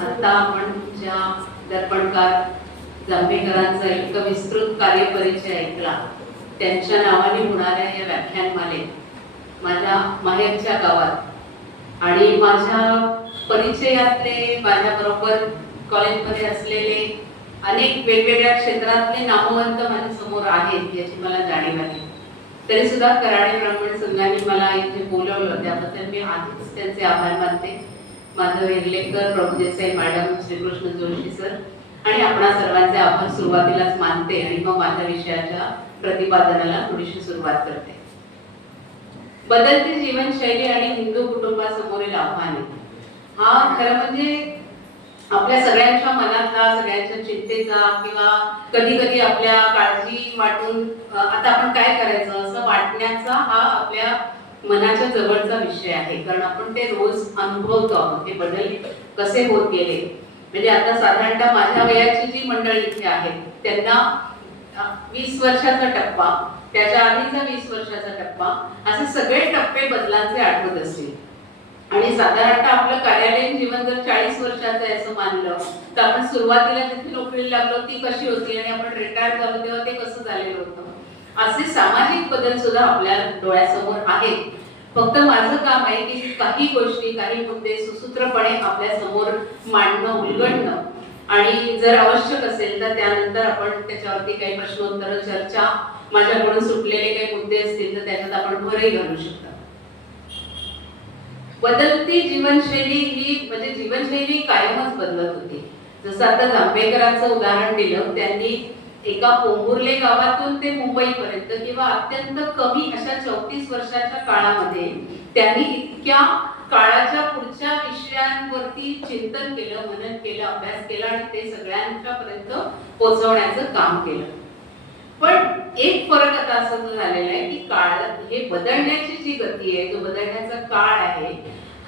आता आपण ज्या दर्पणकार जांभेकरांचा एक विस्तृत कार्यपरिचय ऐकला, त्यांच्या नावाने होणाऱ्या या व्याख्यानमालेत माझ्या माहेरच्या गावात आणि माझ्या परिचयातले, माझ्याबरोबर कॉलेजमध्ये असलेले अनेक वेगवेगळ्या क्षेत्रातले नामवंत माझ्या समोर आहेत याची मला जाणीव आहे. तरी सुद्धा कराडे ब्राह्मण संघाने मला इथे बोलवलं, त्याबद्दल मी आधीच त्यांचे आभार मानते. माधव वेर्लेकर, प्रभू देसाई मॅडम, श्रीकृष्ण जोशी सर आणि आपणा सर्वांचे आभार सुरुवातीलाच मानते आणि मग माझ्या विषयाच्या प्रतिपादनाला थोडीशी सुरुवात करते. बदलती जीवनशैली आणि हिंदू कुटुंबासमोरील आव्हाने हा खरं म्हणजे आपल्या सगळ्यांच्या मनातला, सगळ्यांच्या चिंतेचा किंवा कधी कधी आपल्या काळजी वाटून आता आपण काय करायचं असं वाटण्याचा हा आपल्या मनाच्या जवळचा विषय आहे. कारण आपण ते रोज अनुभवतो आहोत. ते बदल कसे होत गेले, म्हणजे आता साधारणतः माझ्या वयाची जी मंडळी इथे आहेत त्यांना 20 वर्षाचा टप्पा, त्याच्या आधीचा 20 वर्षाचा टप्पा, असे सगळे टप्पे बदलांचे आठवत असतील. आणि साधारणतः आपलं कार्यालयीन जीवन जर 40 वर्षाचं आहे असं मानलं तर आपण सुरुवातीला जिथे नोकरीला लागलो ती कशी होती आणि आपण रिटायर झालो तेव्हा ते कसं झालेलं होतं, असे सामाजिक बदल सुद्धा आपल्या डोळ्यासमोर आहेत. फक्त माझं काम आहे की काही गोष्टी, काही मुद्दे सुसूत्रपणे आपल्या समोर मांडणं, उलगडणं आणि जर आवश्यक असेल तर त्यानंतर आपण त्याच्यावरती काही प्रश्नोत्तर, चर्चा, माझ्याकडून सुटलेले काही मुद्दे असतील तर त्याच्यात आपण भरही घालू शकतो. बदलती जीवनशैली ही म्हणजे जीवनशैली कायमच बदलत होती. जसं आता जांभेकरांचं उदाहरण दिलं, त्यांनी एका पोंभुर्ले गावातून ते मुंबईपर्यंत किंवा अत्यंत कमी अशा 34 वर्षाच्या काळामध्ये त्यांनी इतक्या काळाच्या पुढच्या विषयांवरती चिंतन केलं, मनन केलं, अभ्यास केला आणि ते सगळ्यांच्या पर्यंत पोहोचवण्याचं काम केलं. पण एक फरक आता असं झालेला आहे की काळ हे बदलण्याची जी गती आहे, जो बदलण्याचा काळ आहे,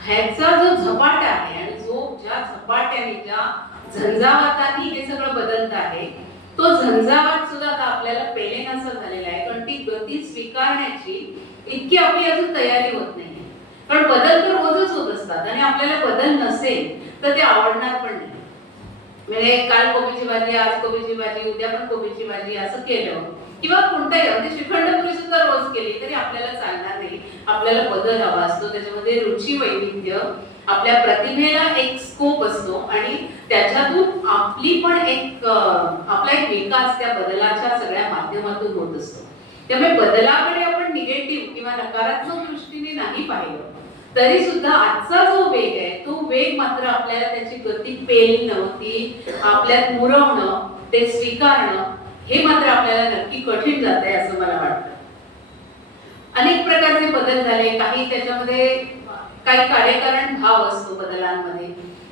ह्याचा जो झपाटा आहे आणि जो ज्या झपाट्याने, ज्या झंझावाताने हे सगळं बदलत आहे, तो झंझावात सुद्धा आता आपल्याला पेलेनासा झालेला आहे. कारण ती गती स्वीकारण्याची इतकी आपली अजून तयारी होत नाही. कारण बदल तर रोजच होत असतात आणि आपल्याला बदल नसेल तर ते आवडणार पण नाही. म्हणजे काल कोबीची भाजी, आज कोबीची भाजी, उद्या पण कोबीची भाजी असं केलं किंवा कोणताही अगदी श्रीखंडपुरी सुद्धा रोज केली तरी आपल्याला चालणार नाही. आपल्याला बदल हवा असतो, त्याच्यामध्ये रुची, वैविध्य, आपल्या प्रतिभेला एक स्कोप असतो आणि त्याच्यातून आपली पण आपला एक विकास त्या बदलाच्या सगळ्या माध्यमातून होत असतो. त्यामुळे बदलाकडे आपण निगेटिव्ह किंवा नकारात्मक दृष्टीने नाही पाहिलं तरी सुद्धा आजचा जो वेग आहे तो वेग मात्र आपल्याला त्याची गती पेलणं, ती आपल्यात मुरवणं, ते स्वीकारणं हे मात्र आपल्याला नक्की कठीण जात आहे असं मला वाटतं. अनेक प्रकारचे बदल झाले. काही त्याच्यामध्ये काही कार्यकारण भाव असतो बदलांमध्ये.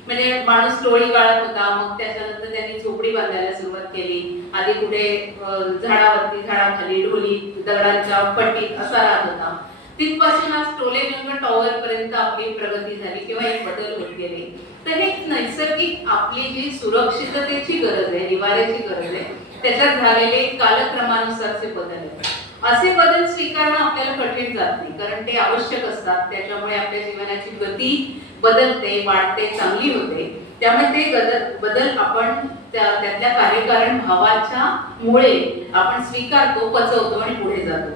म्हणजे माणूस टोळी गाळत होता, मग त्याच्यानंतर त्यांनी झोपडी बांधायला सुरुवात केली. आधी कुठे झाडावरती, झाडाखाली, ढोली, दगडांच्या पट्टीत असा राहत होता. तिथपासून आज टोलेगंग टॉवर पर्यंत आपली प्रगती झाली किंवा एक बदल होत गेले. तर हे नैसर्गिक आपली जी सुरक्षिततेची गरज आहे, निवाऱ्याची गरज आहे, त्याच्यात झालेले कालक्रमानुसारचे बदल आहेत. असे बदल स्वीकारणं आपल्याला कठीण जात नाही, कारण ते आवश्यक असतात. त्याच्यामुळे आपल्या जीवनाची गती बदलते, वाढते, चांगली होते. त्यामुळे ते बदल आपण त्यातल्या कार्यकारण भावाच्या मुळे आपण स्वीकारतो, पचवतो आणि पुढे जातो.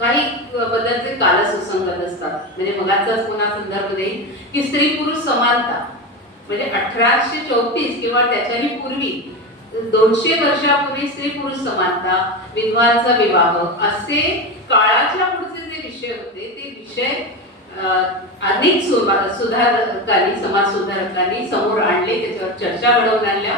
काही बदलचे काल सुसंगत असतात. म्हणजे मगाचाच पुन्हा संदर्भ देईल की स्त्री पुरुष समानता, म्हणजे 1834 किंवा त्याच्याही पूर्वी 200 वर्षापूर्वी स्त्री पुरुष समानता, विधवांचा विवाह असे काळाच्या पुढचे जे विषय होते ते विषय अनेक सुधारकांनी, समाज सुधारकांनी समोर आणले, त्याच्यावर चर्चा घडवून आणल्या.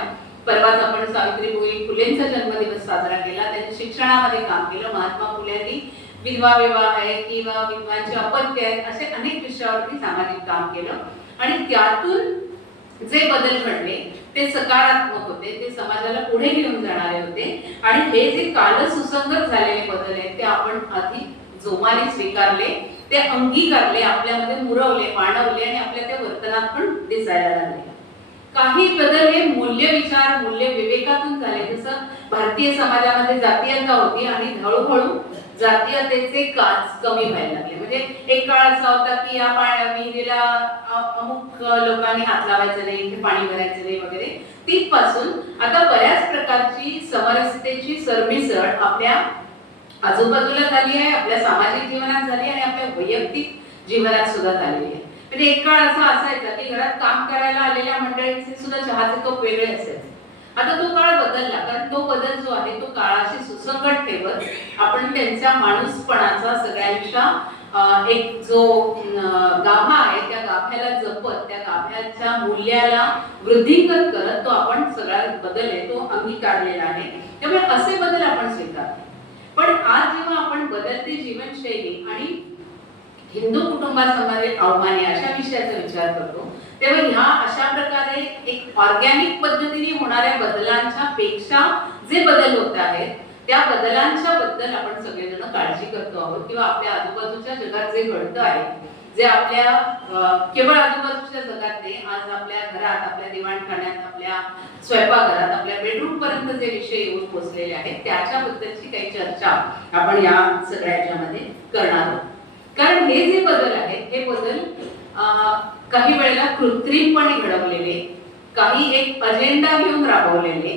परवाच आपण सावित्रीबाई फुलेंचा जन्मदिवस साजरा केला. त्यांनी शिक्षणामध्ये काम केलं. महात्मा फुलेंनी विधवा विवाह आहे किंवा विधवांचे अपत्य आहेत असे अनेक विषयावरती सामाजिक काम केलं आणि त्यातून जे बदल घडले ते सकारात्मक होते, ते समाजाला पुढे घेऊन जाणारे होते. आणि हे जे काल सुसंगत झालेले बदल आहेत ते आपण अधिक जोमाने स्वीकारले, ते अंगीकारले, आपल्यामध्ये मुरवले, मांडवले आणि आपल्या त्या वर्तनात पण दिसायला लागले. काही बदल हे मूल्य विचार, मूल्य विवेकातून झाले. जसं भारतीय समाजामध्ये जातीयता होती आणि हळूहळू जातीयतेचे काच कमी व्हायला लागले. म्हणजे एक काळ असा होता की या विहिरीला अमुक लोकांनी हात लावायचं नाही, इथे पाणी भरायचं नाही वगैरे, तिथपासून आता बऱ्याच प्रकारची समरसतेची सरमिसळ आपल्या आजूबाजूला झाली आहे, आपल्या सामाजिक जीवनात झाली आणि आपल्या वैयक्तिक जीवनात सुद्धा झालेली आहे. म्हणजे एक काळ असा असायचा की घरात काम करायला आलेल्या मंडळींचे सुद्धा चहाचे कप वेगळे असायचे. आता तो काळ बदलला, कारण तो बदल जो आहे तो काळाशी सुसंगत ठेवत आपण त्यांच्या माणूसपणाचा सगळ्यांच्या एक जो गाभा आहे त्या गाभ्याला जपत त्या गाभ्याच्या मूल्याला वृद्धिंगत करत तो आपण सगळा बदल आहे तो अंगीकारलेला आहे. त्यामुळे असे बदल आपण स्वीकारतो. पण आज जेव्हा आपण बदलती जीवनशैली आणि हिंदू कुटुंबासमोरील आव्हाने अशा विषयाचा विचार करतो, तेव्हा ह्या अशा प्रकारे एक ऑर्गॅनिक पद्धतीने होणाऱ्या बदलांच्या पेक्षा जे बदल होत आहेत त्या बदलांच्या बद्दल आपण सगळेजण काळजी करतो आहोत, किंवा आपल्या आजूबाजूच्या जगात जे घडतं आहे, जे आपल्या केवळ आजूबाजूच्या जगात नाही, आज आपल्या घरात, आपल्या दिवाणखान्यात, आपल्या स्वयंपाकघरात, आपल्या बेडरूम पर्यंत जे विषय येऊन पोहोचलेले आहेत त्याच्याबद्दलची काही चर्चा आपण या सगळ्याच्यामध्ये करणार आहोत. कारण हे जे बदल आहेत हे बदल काही वेळेला कृत्रिमपणे घडवलेले, काही एक अजेंडा घेऊन राबवलेले,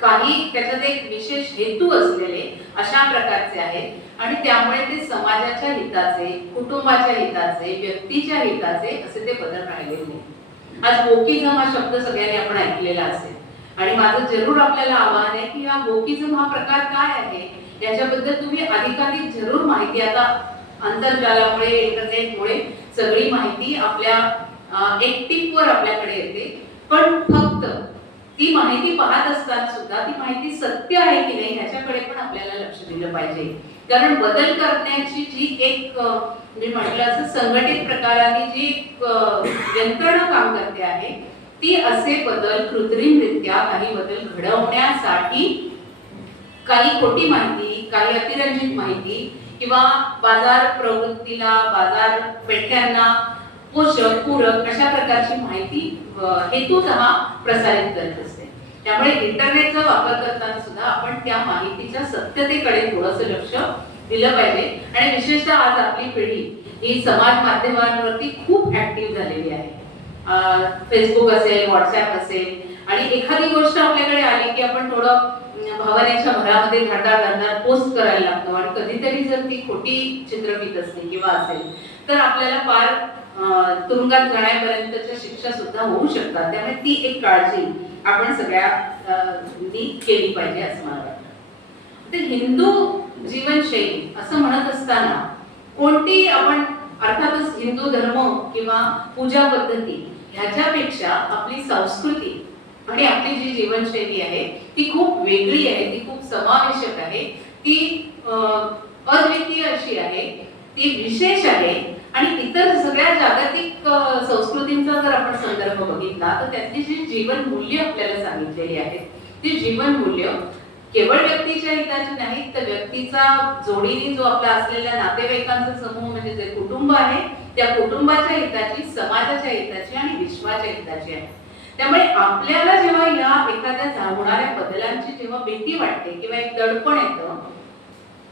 काही त्याच्यात एक विशेष हेतू असलेले अशा प्रकारचे आहेत आणि त्यामुळे ते समाजाच्या हिताचे, कुटुंबाच्या हिताचे, व्यक्तीच्या हिताचे असे ते बदल राहिलेले नाही. आज वोकिझम हा शब्द सगळ्यांनी आपण ऐकलेला असेल आणि माझं जरूर आपल्याला आव्हान आहे की हा वोकिझम हा प्रकार काय आहे याच्याबद्दल तुम्ही अधिकाधिक जरूर माहिती, आता आंतरजालामुळे, इंटरनेटमुळे सगळी माहिती आपल्या एक टिपवर आपल्याकडे येते. पण फक्त ती माहिती पाहत असताना सुद्धा ती माहिती सत्य आहे की नाही ह्याच्याकडे पण आपल्याला लक्ष दिलं पाहिजे. कारण बदल करण्याची जी एक मी म्हटलं असं संघटित प्रकाराने जी यंत्रणा काम करते आहे ती असे बदल कृत्रिमरित्या काही बदल घडवण्यासाठी काही खोटी माहिती, काही अतिरंजित माहिती किंवा बाजार प्रवृत्तीला, बाजार पेठ्यांना पोषक, पूरक अशा प्रकारची माहिती हेतूतः प्रसारित करत असते. त्यामुळे इंटरनेटचा वापर करताना सुद्धा आपण त्या माहितीच्या सत्यतेकडे थोडंसं लक्ष दिलं पाहिजे. आणि विशेषतः आज आपली पिढी ही समाज माध्यमांवरती खूप ऍक्टिव्ह झालेली आहे. फेसबुक असेल, व्हॉट्सअप असेल, आणि एखादी गोष्ट आपल्याकडे आली की आपण थोडं भावनेच्या भरामध्ये धारदार पोस्ट करायला लागतो आणि कधीतरी जर ती खोटी चित्रफित असते किंवा असेल तर आपल्याला फार तुरुंगात जाण्यापर्यंतच्या शिक्षा सुद्धा होऊ शकतात. त्यामुळे ती एक काळजी आपण सगळ्यांनी केली पाहिजे असं मला वाटतं. तर हिंदू जीवनशैली असं म्हणत असताना कोणती आपण अर्थातच हिंदू धर्म किंवा पूजा पद्धती ह्याच्यापेक्षा आपली संस्कृती आणि आपली जी जीवनशैली आहे ती खूप वेगळी आहे, ती खूप समावेशक आहे, ती अद्वितीय अशी आहे, ती विशेष आहे. आणि इतर सगळ्या जागतिक संस्कृतींचा जर आपण संदर्भ बघितला तर त्यातली जी जीवन मूल्य आपल्याला सांगितलेली आहेत ती जीवन मूल्य केवळ व्यक्तीच्या हिताची नाही तर व्यक्तीचा जोडीने जो आपला असलेल्या नातेवाईकांचा समूह म्हणजे जे कुटुंब आहे त्या कुटुंबाच्या हिताची, समाजाच्या हिताची आणि विश्वाच्या हिताची आहे. त्यामुळे आपल्याला जेव्हा या एखाद्या होणाऱ्या बदलांची जेव्हा भीती वाटते किंवा एक दडपण येतं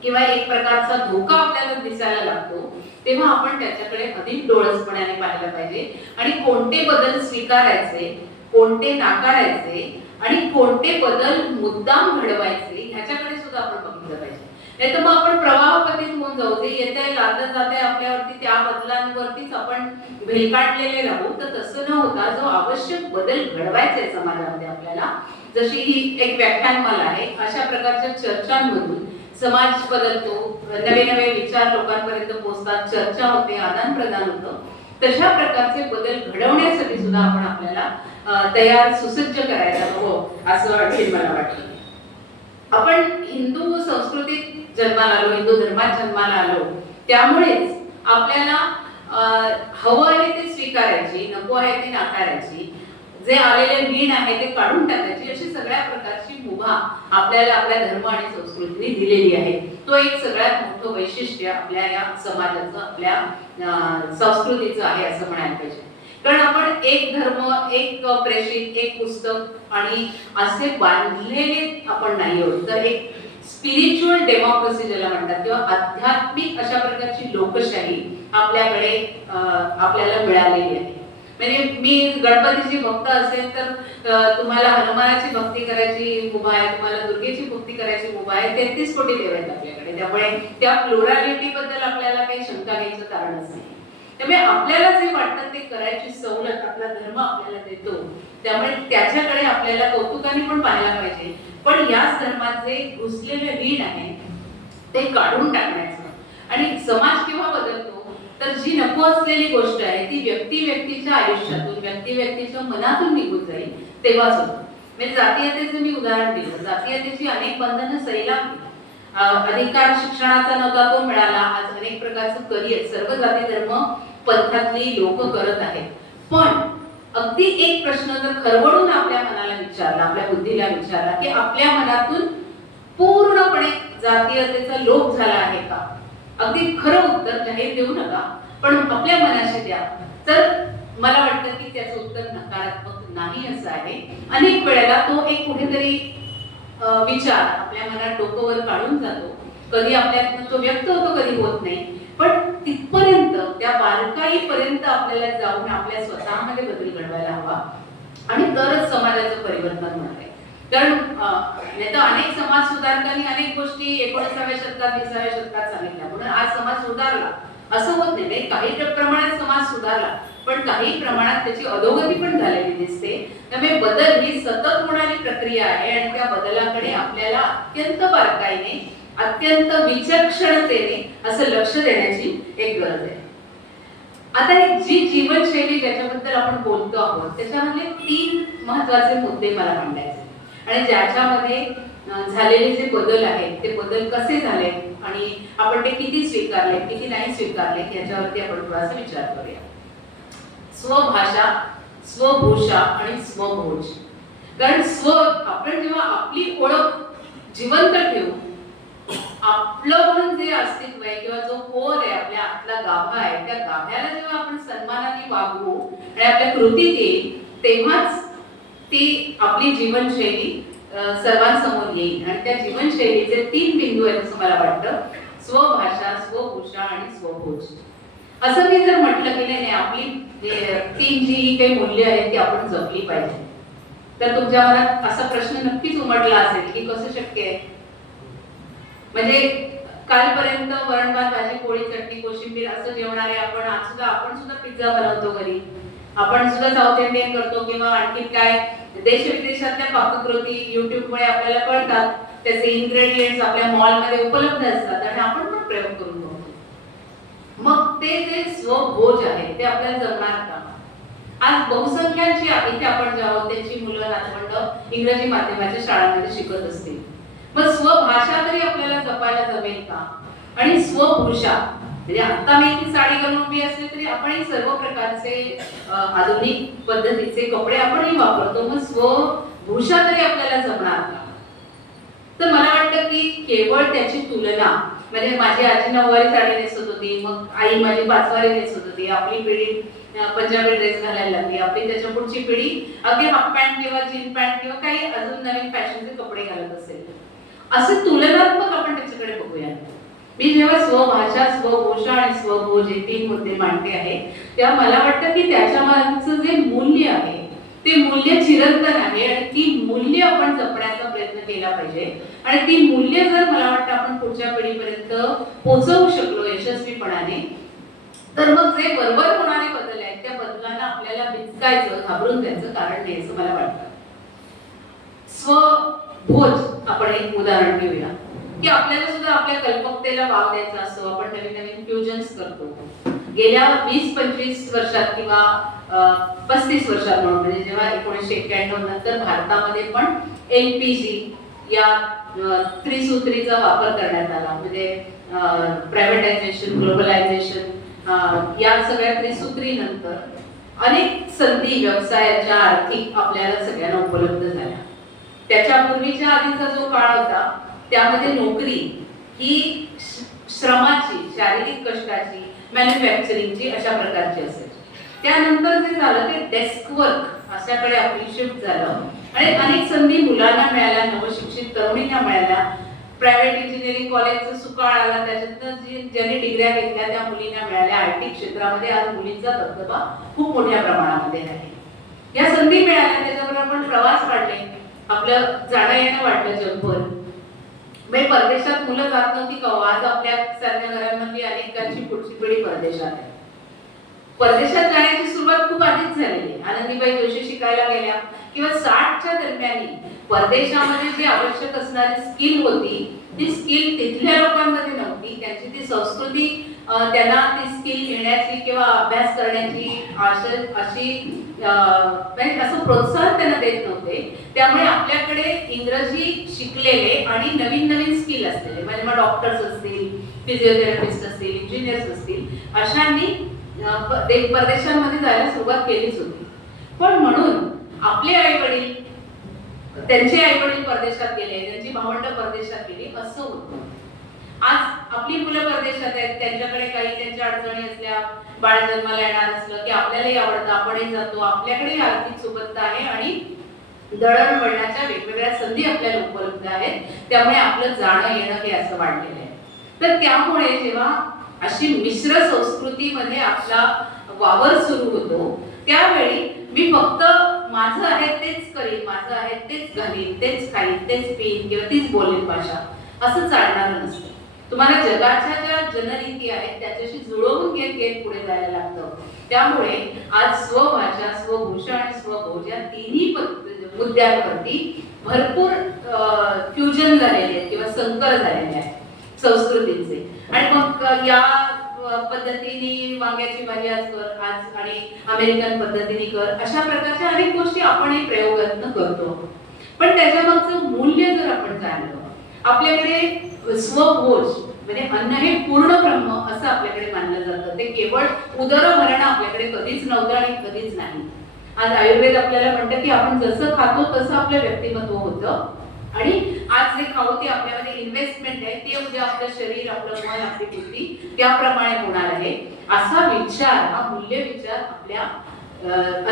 किंवा एक प्रकारचा धोका आपल्याला दिसायला लागतो तेव्हा आपण त्याच्याकडे अधिक डोळसपणाने पाहायला पाहिजे आणि कोणते बदल स्वीकारायचे, कोणते नाकारायचे आणि कोणते बदल मुद्दाम घडवायचे ह्याच्याकडे सुद्धा आपण बघितलं पाहिजे. नाही तर मग आपण प्रवाहपतीत होऊन जाऊ, जे येतंय लादलं जातंय आपल्यावरती त्या बदलांवरतीच आपण भेलकाटलेले राहू. तर तसं न होता जो आवश्यक बदल घडवायचा आहे समाजामध्ये आपल्याला, जशी ही एक व्याख्यानमाला आहे, अशा प्रकारच्या चर्चांमधून समाज बदलतो, नवे नवे विचार लोकांपर्यंत पोहोचतात, चर्चा होते, आदान प्रदान होतं. तशा प्रकारचे बदल घडवण्यासाठी सुद्धा आपण आपल्याला तयार सुसज्ज करायला हवं असं आणखी मला वाटतं. आपण हिंदू संस्कृतीत जन्माला आलो, हिंदू धर्मात जन्माला आलो, त्यामुळेच आपल्याला हवं आहे ते स्वीकारायची, नको आहे ते नाकारायची, जे आलेले ऋण आहे ते काढून टाकायची, अशी सगळ्या प्रकारची मुभा आपल्याला आपल्या धर्म आणि संस्कृतीने दिलेली आहे. तो एक सगळ्यात मोठं वैशिष्ट्य आपल्या या समाजाचं, आपल्या संस्कृतीचं आहे असं म्हणायला पाहिजे. कारण आपण एक धर्म, एक प्रेषित, एक पुस्तक आणि असे बांधलेले आपण नाही आहोत, तर एक स्पिरिच्युअल डेमोक्रेसी ज्याला म्हणतात किंवा आध्यात्मिक अशा प्रकारची लोकशाही आपल्याकडे आपल्याला मिळालेली आहे. म्हणजे मी गणपतीची भक्त असेल तर तुम्हाला हनुमानाची भक्ती करायची मुभा आहे, तुम्हाला दुर्गेची भक्ती करायची मुभा आहे. 33 कोटी देव आहेत आपल्याकडे. त्यामुळे त्या प्लुरॅलिटी बद्दल आपल्याला काही शंका घ्यायचं कारणच नाही. त्यामुळे आपल्याला जे वाटतं ते करायची सवलत आपला धर्म आपल्याला देतो. त्यामुळे त्याच्याकडे आपल्याला कौतुकाने पण पाहायला पाहिजे. पण याच धर्मात जे घुसलेले रीण आहे ते काढून टाकण्याचं आणि समाज केव्हा बदलतो तर जी नको असलेली गोष्ट आहे ती व्यक्तीच्या आयुष्यातून व्यक्तीच्या मनातून निघून जाईल तेव्हाच होतं. म्हणजे जातीयतेचं मी उदाहरण दिलं. जातीयतेची अनेक बंधनं सैलावली. अधिकार शिक्षणाचा नव्हता तो मिळाला. आज अनेक प्रकारचं करिअर सर्व जाती धर्म पंथातली लोक करत आहेत. पण अगदी एक प्रश्न जर खरवडून आपल्या मनाला विचारला, आपल्या बुद्धीला विचारला की आपल्या मनातून पूर्णपणे जातीयतेचा लोप झाला आहे का, अगदी खरं उत्तर जाहीर देऊ नका पण आपल्या मनाशी द्या. तर मला वाटतं की त्याचं उत्तर नकारात्मक नाही असं आहे. अनेक वेळेला तो एक कुठेतरी विचार आपल्या मनात डोकंवर काढून जातो. कधी आपल्यात तो व्यक्त होतो, कधी होत नाही. पण तिथपर्यंत त्या बारकाईपर्यंत आपल्याला जाऊन आपल्या स्वतःमध्ये बदल घडवायला हवा आणि तरच समाजाचं परिवर्तन होणार आहे. कारण नाही तर अनेक समाज सुधारकांनी अनेक गोष्टी 19व्या शतकात 20व्या शतकात सांगितल्या म्हणून आज समाज सुधारला असं होत नाही. काही प्रमाणात समाज सुधारला पण काही प्रमाणात त्याची अधोगती पण झालेली दिसते. त्यामुळे बदल ही सतत होणारी प्रक्रिया आहे आणि त्या बदलाकडे आपल्याला अत्यंत बारकाईने अत्यंत विचक्षणतेने असं लक्ष देण्याची एक गरज आहे. आता जी जीवनशैली ज्याच्याबद्दल आपण बोलतो आहोत त्याच्यामधले 3 महत्वाचे मुद्दे मला मांडायचे आणि ज्याच्यामध्ये झालेले जे बदल आहेत ते बदल कसे झाले आणि आपण ते किती स्वीकारले किती नाही स्वीकारले याच्यावरती आपण थोडासा विचार करूया. स्वभाषा, स्वभूषा आणि स्वभोज. कारण आपण जेव्हा आपली ओळख जिवंत ठेवू, आपलं म्हणून जे अस्तित्व आहे किंवा जो कोर आहे आपल्या आतला गाभा आहे त्या गाभ्याला जेव्हा आपण सन्मानाने वागवू आणि आपल्या कृतीत येईल तेव्हाच ती आपली जीवनशैली सर्वांसमोर येईल. आणि त्या जीवनशैलीचे 3 बिंदू आहेत असं मला वाटतं. स्वभाषा, स्वभूषा आणि स्वभोज. असं मी जर म्हटलं की नाही आपली 3 जी काही मूल्य आहेत ती आपण जपली पाहिजे तर तुमच्या मनात असा प्रश्न नक्कीच उमटला असेल की कसं शक्य आहे. म्हणजे कालपर्यंत वरण भात भाजी पोळी चटणी कोशिंबीर असं जेवणारे आपण सुद्धा पिझ्झा बनवतो घरी. आपण सुद्धा साऊथ इंडियन करतो किंवा आणखी काय देश विदेशातल्या पाककृती युट्यूबमुळे आपल्याला कळतात. त्याचे इन्ग्रेडियंट्स आपल्या मॉलमध्ये उपलब्ध असतात आणि आपण पण प्रयोग करून बघतो. मग ते जे स्वभोज आहे ते आपल्याला जमणार का? आज बहुसंख्यांची इथे आपण जे आहोत त्यांची मुलं नातवंड इंग्रजी माध्यमाच्या शाळांमध्ये शिकत असतील. मग स्वभाषा तरी आपल्याला जपायला जमेल का? आणि स्वभूषा म्हणजे आता मी ती साडी घालून उभी असले तरी आपणही सर्व प्रकारचे आधुनिक पद्धतीचे कपडे आपणही वापरतो. मग स्वभूषा तरी आपल्याला जमणार का? तर मला वाटतं की केवळ त्याची तुलना म्हणजे माझी आजी 9वारी साडी नेसत होती, मग आई माझी 5वारी नेसत होती, आपली पिढी पंजाबी ड्रेस घालायला लागली, आपली त्याच्या पुढची पिढी अगदी हाफ पॅन्ट किंवा जीन पॅन्ट किंवा काही अजून नवीन फॅशनचे कपडे घालत असेल. असं तुलनात्मक आपण त्याच्याकडे बघूया. मी जेव्हा स्वभाषा, स्वभूषा आणि स्वभोज हे 3 मुद्दे मांडते आहे तेव्हा मला वाटतं की त्याच्या मागचं जे मूल्य आहे ते मूल्य चिरंतन आहे आणि ती मूल्य आपण जपण्याचा प्रयत्न केला पाहिजे. आणि ती मूल्य जर मला वाटतं आपण पुढच्या पिढीपर्यंत पोहोचवू शकलो यशस्वीपणाने तर मग जे बरोबर होणारे बदल आहेत त्या बदलांना आपल्याला भिचकायचं घाबरून जायचं कारण नाही असं मला वाटतं. स्वभोज आपण एक उदाहरण घेऊया की आपल्याला सुद्धा आपल्या कल्पकतेला वाव द्यायचा असतो. आपण नवीन नवीन फ्युजन्स करतो. गेल्या 20-25 वर्षात किंवा 35 वर्षात म्हणून म्हणजे जेव्हा 1991 नंतर भारतामध्ये पण LPG या त्रिसूत्रीचा वापर करण्यात आला. म्हणजे प्रायव्हेटायझेशन, ग्लोबलायझेशन या सगळ्या त्रिसूत्री नंतर अनेक संधी व्यवसायाच्या आर्थिक आपल्याला सगळ्यांना उपलब्ध झाल्या. त्याच्यापूर्वीच्या आधीचा जो काळ होता त्यामध्ये नोकरी ही श्रमाची, शारीरिक कष्टाची, मॅन्युफॅक्चरिंगची अशा प्रकारची असायची. त्यानंतर जे झालं ते डेस्क वर्क अशाकडे आपली शिफ्ट झालं आणि अनेक संधी मुलांना मिळाल्या, नवशिक्षित तरुणींना मिळाल्या. प्रायव्हेट इंजिनिअरिंग कॉलेजचं सुकाळ आला, त्याच्यातनं ज्यांनी डिग्र्या घेतल्या त्या मुलींना मिळाल्या. आयटी क्षेत्रामध्ये आज मुलींचा दबदबा खूप मोठ्या प्रमाणामध्ये आहे. या संधी मिळाल्या, त्याच्याबरोबर आपण प्रवास वाढले, आपलं जाणं येणं वाढलं जगभर. म्हणजे परदेशात मुलं जात नव्हती का? आज आपल्या सारख्या घरांमधली अनेकांची पुढची पिढी परदेशात आहे. परदेशात जाण्याची सुरुवात खूप आधीच झालेली आहे. आनंदीबाई जोशी शिकायला गेल्या किंवा 60च्या दरम्यान परदेशामध्ये जी आवश्यक असणारी स्किल होती ती स्किल तिथल्या लोकांमध्ये नव्हती. त्यांची ती संस्कृती त्यांना ती स्किल घेण्याची किंवा अभ्यास करण्याची अशी म्हणजे असं प्रोत्साहन त्यांना देत नव्हते. त्यामुळे आपल्याकडे इंग्रजी शिकलेले आणि नवीन नवीन स्किल असलेले, म्हणजे मग डॉक्टर्स असतील, फिजिओथेरपिस्ट असतील, इंजिनियर्स असतील, अशांनी परदेशांमध्ये जायला सुरुवात केलीच होती. पण म्हणून आपले आई वडील, त्यांचे आई वडील परदेशात गेले, त्यांची भावंड परदेशात गेली असं होतं. आज आपली मुलं परदेशात आहेत, त्यांच्याकडे काही त्यांच्या अडचणी असल्या, बाळ जन्माला येणार असलं की आपल्यालाही आवडतं, आपणही जातो, आपल्याकडेही आर्थिक सुबत्ता आहे आणि दळणवळणाच्या वेगवेगळ्या संधी आपल्याला उपलब्ध आहेत. त्यामुळे आपलं जाणं येणं हे असं वाढलेलं आहे. तर त्यामुळे जेव्हा अशी मिश्र संस्कृतीमध्ये आपला वावर सुरू होतो, त्यावेळी मी फक्त माझं आहे तेच करीन, माझं आहे तेच घालीन, तेच खाईन, तेच पिईन किंवा तीच बोलेन भाषा, असं चालणारं नसतं. तुम्हाला जगाच्या ज्या जनरीती आहेत त्याच्याशी जुळवून घेत घेत पुढे जायला लागतं. त्यामुळे आज स्वभाषा, स्वभूषा आणि स्वभोज या तिन्ही मुद्द्यांवरती भरपूर फ्युजन झालेले आहेत किंवा संकर झालेले आहेत संस्कृतींचे. आणि मग या पद्धतीने वांग्याची भाजी आज कर, आज आणि अमेरिकन पद्धतीने कर, अशा प्रकारच्या अनेक गोष्टी आपणही प्रयोगात्मक करतो. पण त्याच्यामागचं मूल्य जर आपण जाणलं, आपल्याकडे स्वभोज म्हणजे अन्न हे पूर्ण ब्रह्म असं आपल्याकडे मानलं जातं. ते केवळ उदरभरण आपल्याकडे कधीच नव्हतं आणि कधीच नाही. आज आयुर्वेद आपल्याला म्हणतं की आपण जसं खातो तसं आपलं व्यक्तिमत्व होतं आणि आज जे खाऊ ते आपल्यामध्ये इन्व्हेस्टमेंट आहे, ते उद्या आपलं शरीर, आपलं मन, आपली बुद्धी त्याप्रमाणे होणार आहे. असा विचार, हा मूल्य विचार आपल्या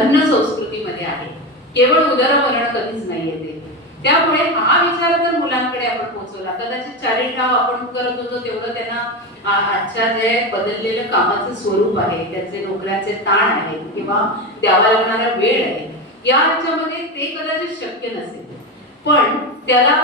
अन्न संस्कृतीमध्ये आहे. केवळ उदरभरण कधीच नाहीये ते. त्यामुळे हा विचार जर मुलांकडे आपण पोहोचवला, कदाचित चारित्र्य आपण करत होतो तेवढं त्यांना आजच्या जे बदललेलं कामाचं स्वरूप आहे, त्याचे नोकऱ्याचे ताण आहेत किंवा द्यावा लागणारा वेळ आहे, याच्यामध्ये ते कदाचित शक्य नसेल. पण त्याला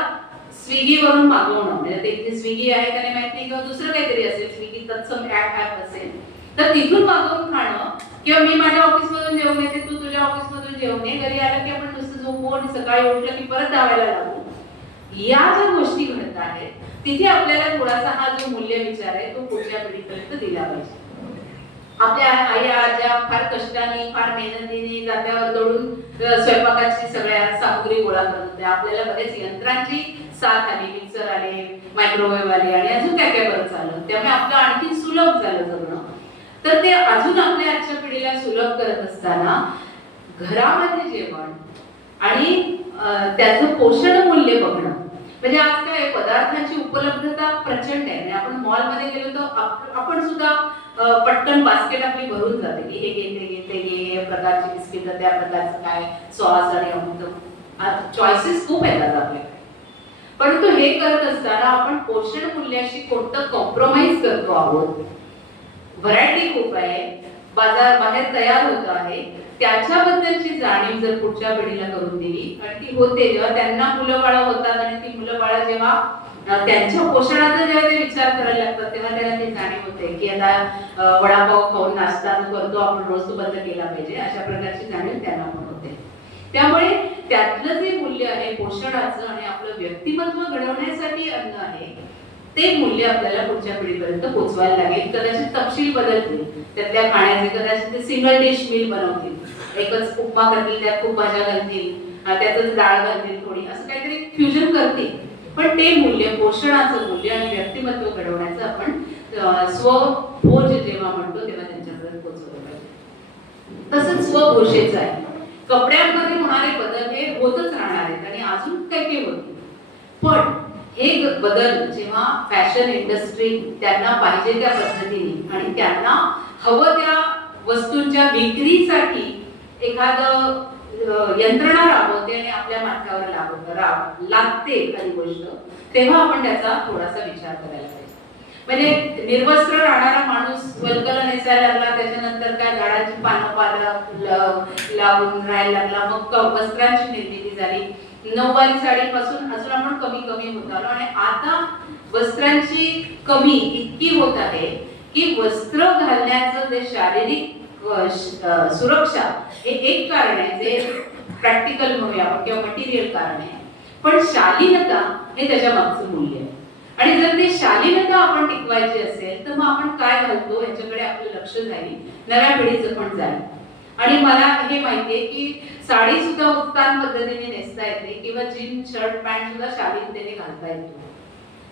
स्विगीवरून मागवणं, म्हणजे ते इथे स्विगी आहे त्याने माहित नाही किंवा दुसरं काहीतरी असेल, स्विगी तत्सम ऍप असेल, तर तिथून मागवून खाणं किंवा मी माझ्या ऑफिस मधून जेवण येते, तू तुझ्या ऑफिस मधून जेवण ये, घरी आलं की आपण नुसतं झोपू आणि सकाळी उठलं की परत धावायला लागू, या ज्या गोष्टी घडत आहेत तिथे आपल्याला थोडासा हा जो मूल्य विचार आहे तो पुढच्या पिढीपर्यंत दिला पाहिजे. आपल्या आई आज्या फार कष्टाने, फार मेहनतीने जात्यावर दौडून स्वयंपाकाची सगळ्या सामग्री गोळा करत होत्या. आपल्याला बरेच यंत्रांची साथ आली, मिक्सर आले, मायक्रोवेव्ह आले आणि अजून काय काय बरंच आलं. त्यामुळे आपलं आणखी सुलभ झालं जगणं. तर ते अजून आपल्या आजच्या पिढीला सुलभ करत असताना घरामध्ये जेवण आणि त्याचं पोषण मूल्य बघणं, म्हणजे आज काय पदार्थांची उपलब्धता प्रचंड आहे. आपण मॉलमध्ये गेलो तर आपण सुद्धा पटकन बास्केट आपली भरून जाते की हे घे ते घे ते घे, हे प्रकारची बिस्किट, त्या प्रकारचं काय सॉस आणि अमुक चॉईसेस खूप येतात आपल्याकडे. परंतु हे करत असताना आपण पोषण मूल्याशी कोणतं कॉम्प्रोमाइज करतो आहोत. व्हरायटी खूप आहे, बाजार बाहेर तयार होत आहे, त्याच्याबद्दलची जाणीव जर पुढच्या पिढीला करून दिली आणि ती होते, जेव्हा त्यांना मुलं बाळ होतात आणि ती मुलं बाळ जेव्हा त्यांच्या पोषणाचा जेव्हा ते विचार करायला लागतात तेव्हा त्यांना ती जाणीव होते की आता वडापाव खाऊन नाश्ता करतो आपण रोज, तो बंद केला पाहिजे, अशा प्रकारची जाणीव त्यांना पण होते. त्यामुळे त्यातलं जे मूल्य आहे पोषणाचं आणि आपलं व्यक्तिमत्व घडवण्यासाठी अन्न आहे, ते मूल्य आपल्याला पुढच्या पिढीपर्यंत पोहोचवायला लागेल. कदाचित तपशील बदलतील त्यातल्या खाण्याचे, कदाचित ते सिंगल डिश मील बनवतील, एकच उपमा करतील, त्यात खूप भाज्या घालतील, त्यातच डाळ घालतील थोडी, असं काहीतरी फ्युजन करतील. पण ते मूल्य, पोषणाचं मूल्य आणि व्यक्तिमत्व घडवण्याचं आपण स्वभोज जेव्हा म्हणतो तेव्हा त्यांच्यापर्यंत पोहोचवलं पाहिजे. तसंच स्वभूषेचं आहे. कपड्यांमध्ये होणारे बदल हे होतच राहणार आहेत आणि अजून काही होतील. पण हे बदल जेव्हा फॅशन इंडस्ट्री त्यांना पाहिजे त्या पद्धतीने आणि त्यांना हवं त्या वस्तूंच्या विक्रीसाठी एखादं यंत्रणा राबवते आणि आपल्या माथ्यावर लागते एखादी गोष्ट, तेव्हा आपण त्याचा थोडासा विचार करायला पाहिजे. म्हणजे निर्वस्त्र राहणारा माणूस वल्कल नेसायला लागला, त्याच्यानंतर काय झाडाची पानं लावून राहायला लागला, मग वस्त्रांची निर्मिती झाली. नऊवारी साडीपासून अजून आपण कमी कमी होत आलो आणि आता वस्त्रांची कमी इतकी होत आहे की वस्त्र घालण्याचं जे शारीरिक सुरक्षा हे एक कारण आहे, जे प्रॅक्टिकल म्हणूया आपण किंवा मटेरियल कारण आहे, पण शालीनता हे त्याच्या मागचं मूल्य आहे. आणि जर ते शालीनता आपण टिकवायची असेल तर मग आपण काय घालतो याच्याकडे आपलं लक्ष जाईल, नव्या पिढीचं पण जाईल. आणि मला हे माहितीये की साडी सुद्धा उत्तम पद्धतीने नेसता येते किंवा जीन्स शर्ट पॅन्ट सुद्धा शालीनतेने घालता येतो.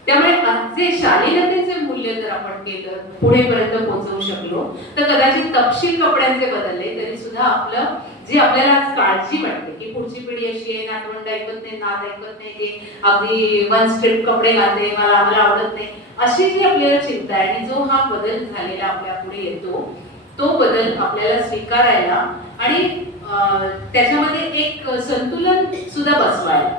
त्यामुळे जे शालीनतेचे मूल्य जर आपण केलं, पुढेपर्यंत पोहोचवू शकलो, तर कदाचित तपशील कपड्यांचे बदलले तरी सुद्धा आपलं जी आपल्याला आज काळजी वाटते की पुढची पिढी अशी आहे, नातवंड ऐकत नाही, नात ऐकत नाही, की अगदी वन स्ट्रिप कपडे घालते, मला आवडत नाही, अशी जी आपल्याला चिंता आहे आणि जो हा बदल झालेला आपल्या पुढे येतो, तो बदल आपल्याला स्वीकारायला आणि त्याच्यामध्ये एक संतुलन सुद्धा बसवायला.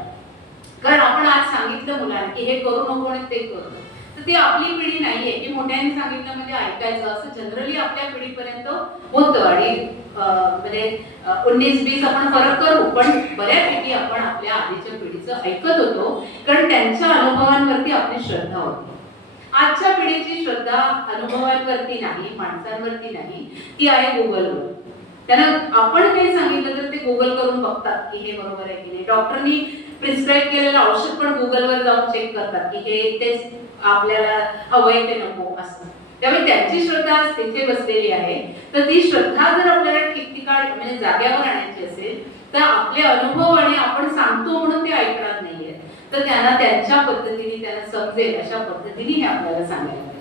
कारण आपण आज सांगितलं मुलांना की हे करू नको आणि ते करू, तर ती आपली पिढी नाहीये की मोठ्यांनी सांगितलं म्हणजे ऐकायचं, असं जनरली आपल्या पिढीपर्यंत होतं. आणि म्हणजे 19-20 आपण फरक करू, पण बऱ्यापैकी आपण आपल्या आधीच्या पिढीचं ऐकत होतो, कारण त्यांच्या अनुभवांवरती आपली श्रद्धा होती. आजच्या पिढीची श्रद्धा अनुभवांवरती नाही, माणसांवरती नाही, ती आहे गुगलवर. त्यांना आपण काही सांगितलं तर ते गुगल करून बघतात की हे बरोबर आहे की नाही. डॉक्टरनी प्रिस्क्राईब केलेलं औषध पण गुगलवर जाऊन चेक करतात की हे तेच आपल्याला हवंय ते नको असं. त्यामुळे त्यांची श्रद्धा आज तिथे बसलेली आहे. तर ती श्रद्धा जर आपल्याला ठिकठिकाणी म्हणजे जाग्यावर आणायची असेल तर आपले अनुभव आणि आपण सांगतो म्हणून ते ऐकणार नाहीये, तर त्यांना त्यांच्या पद्धतीने त्यांना समजेल अशा पद्धतीने हे आपल्याला सांगायला पाहिजे.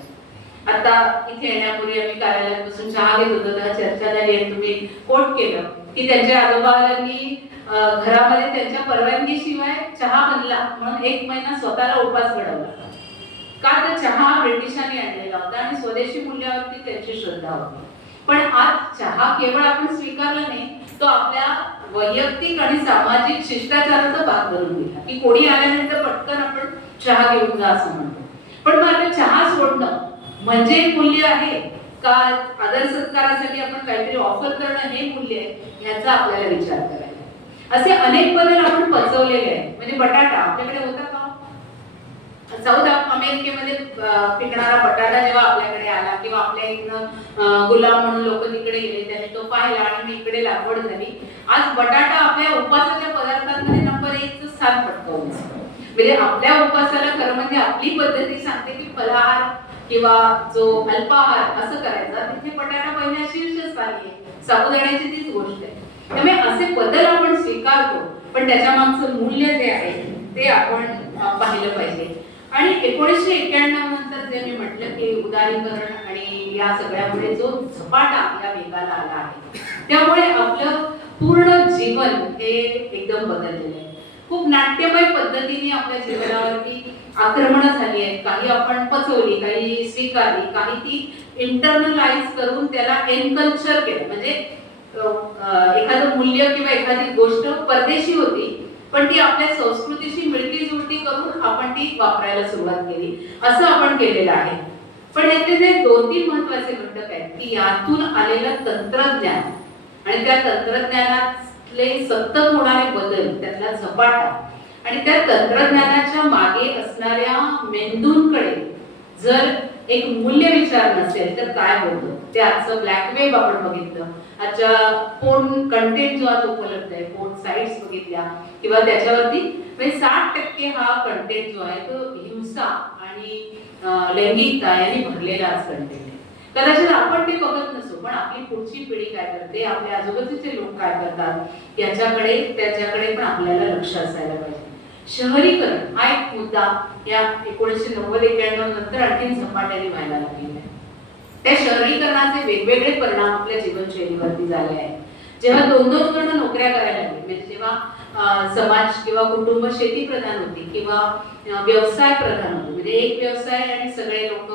आता इथे येण्यापूर्वी आम्ही कार्यालयात बसून चहा घेत होतो, तेव्हा चर्चा झाली आणि तुम्ही कोट केलं की त्यांच्या आजोबांनी घरामध्ये त्यांच्या परवानगीशिवाय चहा बनला म्हणून 1 महिना स्वतःला उपवास घडवला. का तर चहा ब्रिटिशांनी आणलेला होता आणि स्वदेशी मूल्यावरती त्यांची श्रद्धा होती. पण आज चहा केवळ आपण स्वीकारला नाही, तो आपल्या वैयक्तिक आणि सामाजिक शिष्टाचाराचा भाग बनून दिला की कोणी आल्यानंतर पटकन आपण चहा घेऊन जा असं म्हणतो. पण मग आता चहा सोडणं म्हणजे मूल्य आहे का, आदर सत्कारासाठी आपण काहीतरी ऑफर करणं हे मूल्य आहे, याचा आपल्याला विचार करायला. असे अनेक बदल आपण पचवलेले आहेत. म्हणजे बटाटा आपल्याकडे होता का? साऊथ अमेरिकेमध्ये पिकणारा बटाटा जेव्हा आपल्याकडे आला किंवा आपल्या इथनं गुलाम म्हणून लोक तिकडे गेले, त्याने तो पाहिला आणि मी इकडे लागवड झाली. आज बटाटा आपल्या उपासाच्या पदार्थांमध्ये नंबर 1चं स्थान पटकावून. म्हणजे आपल्या उपासाला खरं म्हणजे आपली पद्धती सांगते की फलाहार किंवा जो अल्पाहार असं करायचा, तिथे बटाटा पहिल्या शीर्षस्थानी आहे. साबुदाण्याची तीच गोष्ट आहे. त्यामुळे असे बदल आपण स्वीकारतो, पण त्याच्या मागचं मूल्य जे आहे ते आपण पाहिलं पाहिजे. आणि 1991 नंतर जे मी म्हटलं की उदारीकरण आणि या सगळ्यामुळे जो झपाटा या वेगाला आला आहे, त्यामुळे आपलं पूर्ण जीवन हे एकदम बदललेलं आहे. खूप नाट्यमय पद्धतीने आपल्या जीवनावरती आक्रमणं झाली आहेत. काही आपण पचवली, काही स्वीकारली, काही ती इंटरनलाइज करून त्याला एनकल्चर केलं. म्हणजे एखादं मूल्य किंवा एखादी गोष्ट परदेशी होती, पण ती आपल्या संस्कृतीशी मिळती जुळती करून आपण ती वापरायला सुरुवात केली, असं आपण केलेलं आहे. पण याचे जे 2-3 महत्वाचे घटक आहेत की यातून आलेलं तंत्रज्ञान आणि त्या तंत्रज्ञानातले सतत होणारे बदल, त्यातला झपाटा आणि त्या तंत्रज्ञानाच्या मागे असणाऱ्या मेंदूंकडे जर एक मूल्य विचार नसेल तर काय होतं. ते आजचं ब्लॅक वेब आपण बघितलं, आजच्या फोन कंटेंट जो आज उपलब्ध आहे, फोन साईट्स बघितल्या किंवा त्याच्यावरती म्हणजे 60% हा कंटेंट जो आहे तो हिंसा आणि लैंगिकता यांनी भरलेला आज कंटेंट आहे. कदाचित आपण ते बघत नसू, पण आपली पुढची पिढी काय करते, आपल्या आजूबाजूचे लोक काय करतात याच्याकडे त्याच्याकडे पण आपल्याला लक्ष असायला पाहिजे. शहरीकरण हा एक मुद्दा या 1990-91 नंतर आणखी झपाट्याने व्हायला लागलेला आहे. त्या शहरीकरणाचे वेगवेगळे परिणाम आपल्या जीवनशैलीवरती झाले आहेत. जेव्हा 2-2 जण नोकऱ्या करायला लागले, म्हणजे जेव्हा समाज किंवा कुटुंब शेती प्रधान होती किंवा व्यवसाय प्रधान होते, म्हणजे एक व्यवसाय आणि सगळे लोक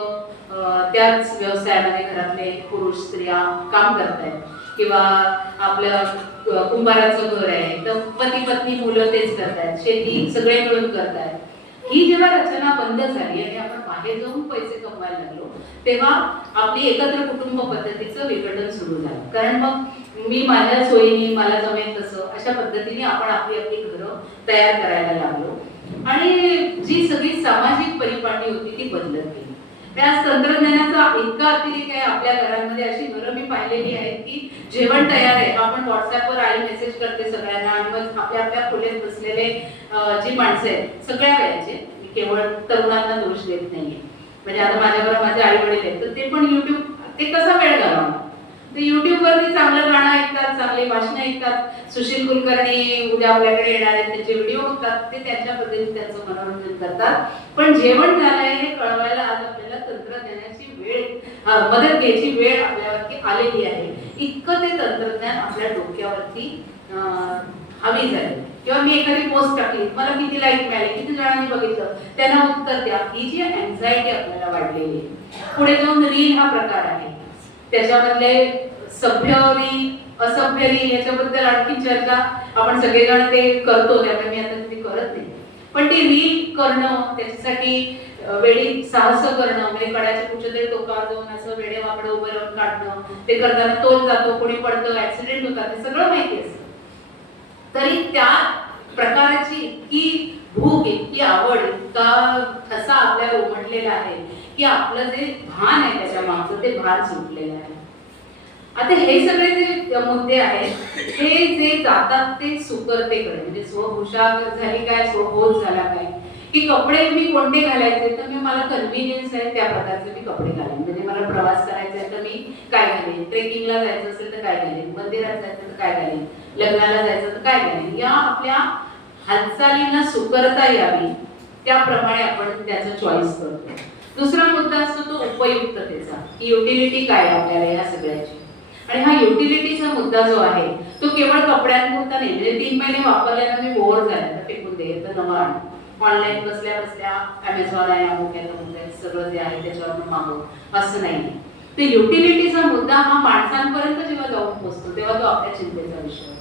त्याच व्यवसायामध्ये घरातले पुरुष स्त्रिया काम करतायत, किंवा आपलं कुंभाराचं घर आहे तर पती पत्नी मुलं तेच करतायत, शेती सगळे मिळून करतायत. ही जेव्हा रचना बंद झाली आणि आपण बाहेर जाऊन पैसे कमवायला लागलो तेव्हा आपली एकत्र कुटुंब पद्धतीचं विघटन सुरू झालं. कारण मग मी माझ्या सोयीने मला जमेल तसं अशा पद्धतीने आपण आपली आपली घरं तयार करायला लागलो आणि जी सगळी सामाजिक परिपाटी होती ती बदलत गेली. त्या तंत्रज्ञानाचा इतका अतिरेक आहे आपल्या घरांमध्ये. अशी घरं मी पाहिलेली आहेत की जेवण तयार आहे, आपण व्हॉट्सअपवर आई मेसेज करते सगळ्यांना आणि मग आपल्या आपल्या खोलीत बसलेले जी माणसं आहेत सगळ्या वयाचे, मी केवळ तरुणांना दोष देत नाहीये, म्हणजे आता माझ्याबरोबर माझे आई वडील आहेत तर ते पण युट्यूब, ते कसा वेळ घालवणार, ते युट्यूबवरती चांगलं गाणं ऐकतात, चांगले भाषण ऐकतात, सुशील कुलकर्णी उद्या आपल्याकडे येणार आहेत त्याचे व्हिडिओ होतात, ते त्यांच्या पद्धतीने त्यांचं मनोरंजन करतात. पण जेवण झालंय हे कळवायला आज आपल्याला तंत्रज्ञानाची मदत घ्यायची वेळ आपल्यावरती आलेली आहे. इतकं ते तंत्रज्ञान आपल्या डोक्यावरती हवी झाली. किंवा मी एखादी पोस्ट टाकली, मला किती लाईक मिळाले, किती जणांनी बघितलं, त्यांना उत्तर द्या, ही जी अँझायटी आपल्याला वाढलेली आहे. पुढे जाऊन रील हा प्रकार आहे, त्याच्यामधले सभ्य रील असभ्य रील याच्याबद्दल आणखी चर्चा आपण सगळेजण ते करतो, त्यामुळे मी आता ते करत नाही. पण ती रील करणं, त्याच्यासाठी वेळी साहस करणं, म्हणजे कड्याच्या कुठच्यातरी टोकावर जाऊन असं वेडे वाकडं उभं राहून काढणं, ते करताना तोल जातो, कोणी पडतं, ऍक्सिडेंट होतात, ते सगळं माहिती असतं. तरी त्या प्रकारची इतकी भूक, इतकी आवड, इतका ठसा आपल्याला उमटलेला आहे की आपलं जे भान आहे त्याच्या मागचं ते भान सुटलेलं आहे. आता हे सगळे जे मुद्दे आहेत हे जे जातात ते सुकरतेकडे, म्हणजे स्वहुशा झाली काय, स्वबोध झाला काय, की कपडे मी कोणते घालायचे तर मी मला कन्व्हिनियन्स आहे त्या प्रकारचे मी कपडे घालेन. म्हणजे मला प्रवास करायचा आहे तर मी काय घालेन, ट्रेकिंगला जायचं असेल तर काय घालेन, मंदिरात जायचं तर काय घालेन, लग्नाला जायचं तर काय घालेन, या आपल्या हालचालींना सुकरता यावी त्याप्रमाणे आपण त्याचं चॉईस करतो. दुसरा मुद्दा असतो तो उपयुक्ततेचा, की युटिलिटी काय आपल्याला या सगळ्याची. आणि हा युटिलिटीचा मुद्दा जो आहे तो केवळ कपड्यांपुरता नाही, म्हणजे 3 महिने वापरल्यानं मी बोर झाले तर फेकून दे, तर नवं आण, ऑनलाईन बसल्या बसल्या अमेझॉन आहे, अमुक आहे, सगळं जे आहे त्याच्यावर मागव, असं नाही. तर युटिलिटीचा मुद्दा हा माणसांपर्यंत जेव्हा जाऊन पोहोचतो तेव्हा तो आपल्या चिंतेचा विषय होतो.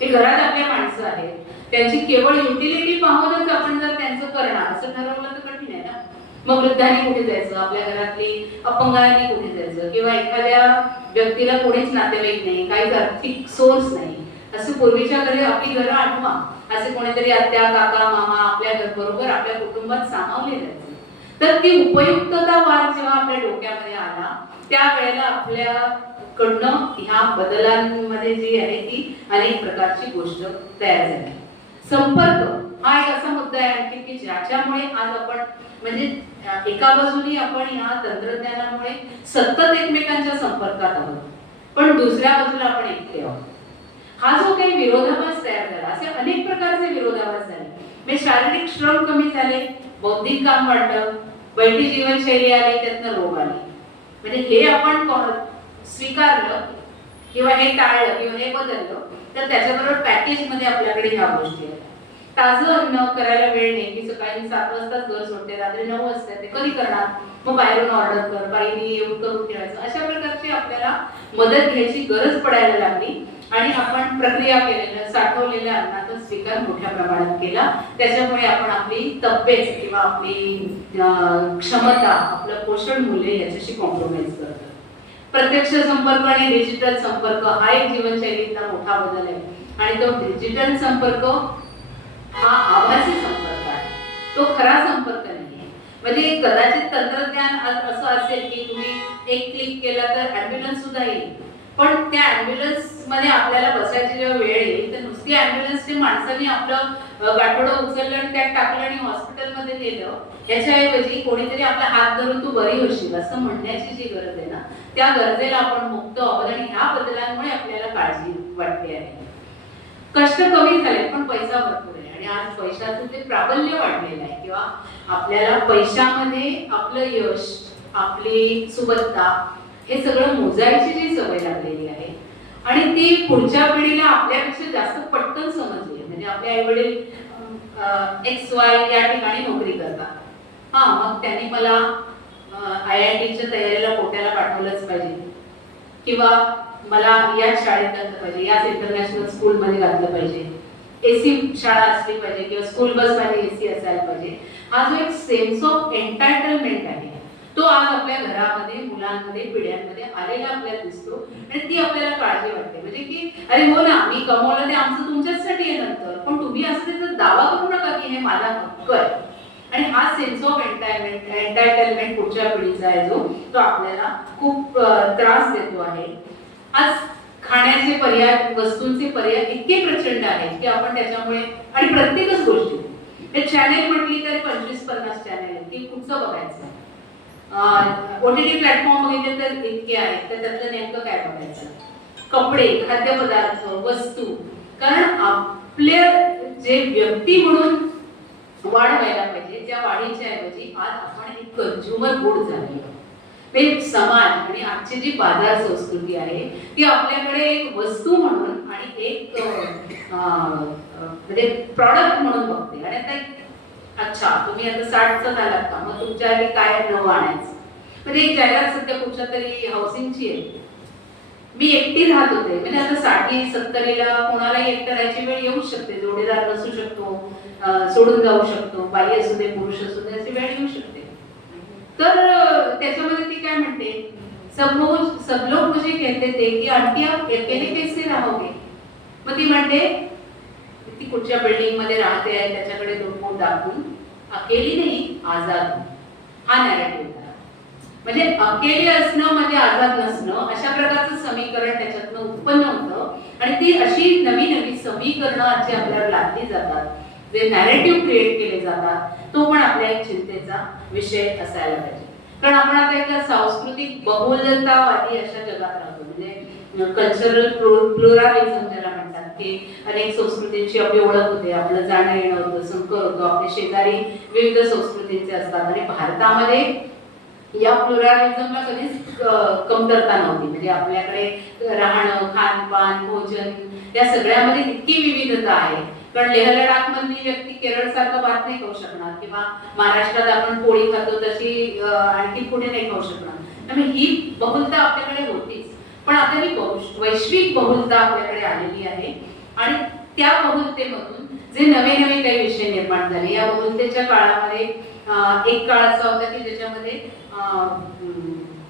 हे घरात आपल्या माणसं आहेत, त्यांची केवळ युटिलिटी पाहूनच आपण जर त्यांचं करणार असं ठरवलं तर कठीण आहे ना. मग वृद्धांनी कुठे जायचं, आपल्या घरातली अपंगांनी कुठे जायचं, किंवा एखाद्या व्यक्तीला कोणीच नातेवाईक नाही, काहीच आर्थिक सोर्स नाही, असं पूर्वीच्या घरी आपली घरं आठवा, असे कोणीतरी आत्या, काका, मामा आपल्या बरोबर आपल्या कुटुंबात सामावले जायचे. तर ती उपयुक्तता वाद जेव्हा आपल्या डोक्यामध्ये आला त्यावेळेला आपल्याकडनं ह्या बदलांमध्ये जी आहे ती अनेक प्रकारची गोष्ट तयार झाली. संपर्क हा एक असा मुद्दा आहे आणखी की ज्याच्यामुळे आज आपण, म्हणजे एका बाजूनी आपण ह्या तंत्रज्ञानामुळे सतत एकमेकांच्या संपर्कात आहोत, पण दुसऱ्या बाजूला आपण एकटे आहोत. हा जो काही विरोधाभास तयार झाला, असे अनेक प्रकारचे विरोधाभास झाले. म्हणजे शारीरिक श्रम कमी झाले, बौद्धिक काम वाढलं, बैठी जीवनशैली आली, त्यातनं रोग आले. म्हणजे हे आपण स्वीकारलं किंवा हे टाळलं किंवा हे बदललं तर त्याच्याबरोबर पॅकेज मध्ये आपल्याकडे ह्या गोष्टी आहेत. ताजं अन्न करायला वेळ नाही, की सकाळी 7 वाजताच घर सोडते, रात्री 9 वाजता ते कधी करणार, मग बाहेरून ऑर्डर कर, बाईनी येऊन करून ठेवायचं, अशा प्रकारची आपल्याला मदत घ्यायची गरज पडायला लागली आणि आपण प्रक्रिया केलेल्या साठवलेल्या अन्नाचा स्वीकार मोठ्या प्रमाणात केला. त्याच्यामुळे आपण आपली तब्येत किंवा आपली क्षमता, आपलं पोषण मूल्य याच्याशी कॉम्प्रोमाइज करतो. प्रत्यक्ष संपर्क आणि डिजिटल संपर्क हा एक जीवनशैलीतला मोठा बदल आहे. आणि तो डिजिटल संपर्क हा आभासी संपर्क आहे, तो खरा संपर्क नाहीये. म्हणजे कदाचित तंत्रज्ञान असं असेल की तुम्ही एक क्लिक केला तर ॲम्ब्युलन्स सुद्धा येईल, पण त्या ॲम्ब्युलन्स मध्ये आपल्याला बसायची जेव्हा वेळ येईल तर नुसती ॲम्ब्युलन्सची माणसाने आपलं गाठोडं उचललं आणि त्यात टाकलं आणि हॉस्पिटलमध्ये नेलं, याच्याऐवजी कोणीतरी आपला हात धरून तू बरी होशील असं म्हणण्याची जी गरज आहे ना, त्या गरजेला आपण मुक्त आहोत. आणि ह्या बदलांमुळे आपल्याला काळजी वाटते आहे. कष्ट कमी झाले पण पैसा भरपूर आहे, आणि आज पैशाचं जे प्राबल्य वाढलेलं आहे किंवा आपल्याला पैशामध्ये आपलं यश, आपली सुबत्ता हे सगळं मोजायची जी सवय लागलेली आहे आणि ती पुढच्या पिढीला आपल्यापेक्षा जास्त पटकन समजली. म्हणजे आपले आई वडील XY या ठिकाणी नोकरी करतात, हा मग त्यांनी मला IITच्या तयारीला कोट्याला पाठवलंच पाहिजे, किंवा मला याच शाळेत घातलं पाहिजे, याच इंटरनॅशनल स्कूलमध्ये घातलं पाहिजे, एसी शाळा असली पाहिजे किंवा स्कूल बस मध्ये एसी असायला पाहिजे, हा जो एक सेन्स ऑफ एन्टायटलमेंट आहे तो आज आपल्या घरामध्ये, मुलांमध्ये, पिढ्यांमध्ये आलेला आपल्याला दिसतो आणि ती आपल्याला काळजी वाटते. म्हणजे की अरे हो ना, मी कमवलं ते आमचं तुमच्याचसाठी आहे नंतर, पण तुम्ही असं त्याचा दावा करू नका की हे माझा हक्क आहे. आणि हा सेन्स ऑफ एन्टायटलमेंट पुढच्या पिढीचा आहे जो तो आपल्याला खूप त्रास देतो आहे. आज खाण्याचे पर्याय, वस्तूंचे पर्याय इतके प्रचंड आहेत की आपण त्याच्यामुळे, आणि प्रत्येकच गोष्टी चॅनेल म्हटली तर 25-50 चॅनेल आहेत की कुठचं बघायचं. OTT प्लॅटफॉर्म बघितले तर इतके आहेत, तर त्यातलं नेमकं काय बघायचं. कपडे, खाद्यपदार्थ, वस्तू, कारण आपले जे व्यक्ती म्हणून वाढ व्हायला पाहिजे त्या वाढीच्या ऐवजी आज आपण एक कंझ्युमर गुड झालेलो. ते समाज आणि आजची जी बाजार संस्कृती आहे ती आपल्याकडे एक वस्तू म्हणून आणि एक म्हणजे प्रॉडक्ट म्हणून बघते. आणि आता अच्छा तुम्ही आता 60चं झालात का, मग तुमच्या आधी काय नवं आणायचं. म्हणजे एक जाहिरात सध्या कुठच्या तरी हाऊसिंगची आहे. मी एकटी राहत होते, म्हणजे आता 60-70ला कोणालाही एकटं राहायची वेळ येऊ शकते, जोडीदार नसू शकतो, सोडून जाऊ शकतो, बाई असू दे पुरुष असू दे, अशी वेळ येऊ शकते. तर त्याच्यामध्ये ती काय म्हणते, सब लोग मुझे कहते थे की आंटी आप अकेले कैसे रहोगे. मग ती म्हणते, ती कुठच्या बिल्डिंग मध्ये राहते आहे त्याच्याकडे बोट दाखवून, अकेली नाही आजाद, हा नॅरेटिव्ह. म्हणजे अकेले असणं म्हणजे आजाद नसणं, अशा प्रकारचं समीकरण त्याच्यातनं उत्पन्न होतं. आणि ती अशी नवी नवी समीकरणं आज जे आपल्याला लादली जातात, जे नॅरेटिव्ह क्रिएट केले जातात, तो पण आपल्या एक चिंतेचा विषय असायला पाहिजे. कारण आपण आता एका सांस्कृतिक बहुलतावादी अशा जगात राहतो, म्हणजे कल्चरल प्लुरालिझम ज्याला म्हणतात, की अनेक संस्कृतींची आपली ओळख होते, आपलं जाणं येणं होतं, संकर होतो, आपले शेजारी विविध संस्कृतींचे असतात. आणि भारतामध्ये या प्लुरालिझमला कधीच कमतरता नव्हती. म्हणजे आपल्याकडे राहणं, खानपान, भोजन या सगळ्यामध्ये इतकी विविधता आहे. कारण लेह लडाख मधली व्यक्ती केरळ सारखं भात नाही खाऊ शकणार, किंवा महाराष्ट्रात आपण पोळी खातो तशी आणखी पुढे नाही खाऊ शकणार. त्यामुळे ही बहुलता आपल्याकडे होतीच. पण आता ही वैश्विक बहुलता आपल्याकडे आलेली आहे. आणि त्या बहुलतेमधून जे नवे नवे काही विषय निर्माण झाले, या बहुलतेच्या काळामध्ये एक काळ असा होता की ज्याच्यामध्ये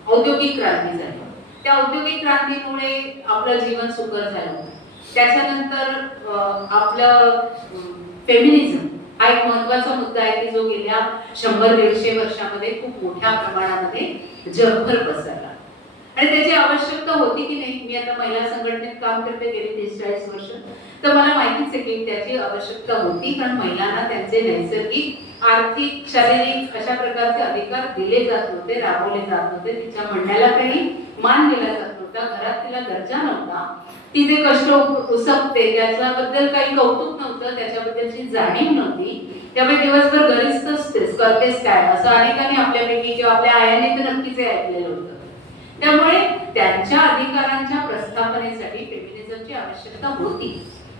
औद्योगिक क्रांती झाली. त्या औद्योगिक क्रांतीमुळे आपलं जीवन सुकर झालं. त्याच्यानंतर आपलं फेमिनिझम हा एक महत्वाचा मुद्दा आहे की जो गेल्या 100-150 वर्षामध्ये खूप मोठ्या प्रमाणामध्ये जगभर पसरला. आणि त्याची आवश्यकता होती की नाही. मी आता महिला संघटनेत काम करते गेली 30-40 वर्ष, तर मला माहितीच आहे की त्याची आवश्यकता होती. कारण महिलांना त्यांचे नैसर्गिक, आर्थिक, शारीरिक अशा प्रकारचे अधिकार दिले जात नव्हते, राबवले जात नव्हते. तिच्या म्हणण्याला काही मान दिला जात नव्हता, घरात तिला दर्जा नव्हता. ती जे कष्ट उसकते त्याच्याबद्दल काही कौतुक नव्हतं, त्याच्याबद्दलची जाणीव नव्हती. त्यामुळे दिवसभर घरीच असतेस, करतेस काय, असं अनेकांनी आपल्यापैकी किंवा आपल्या आयांनी तर नक्कीच ऐकलेलं होतं. त्यामुळे त्यांच्या अधिकारांच्या प्रस्थापनेसाठी फेमिनिझमची आवश्यकता होती,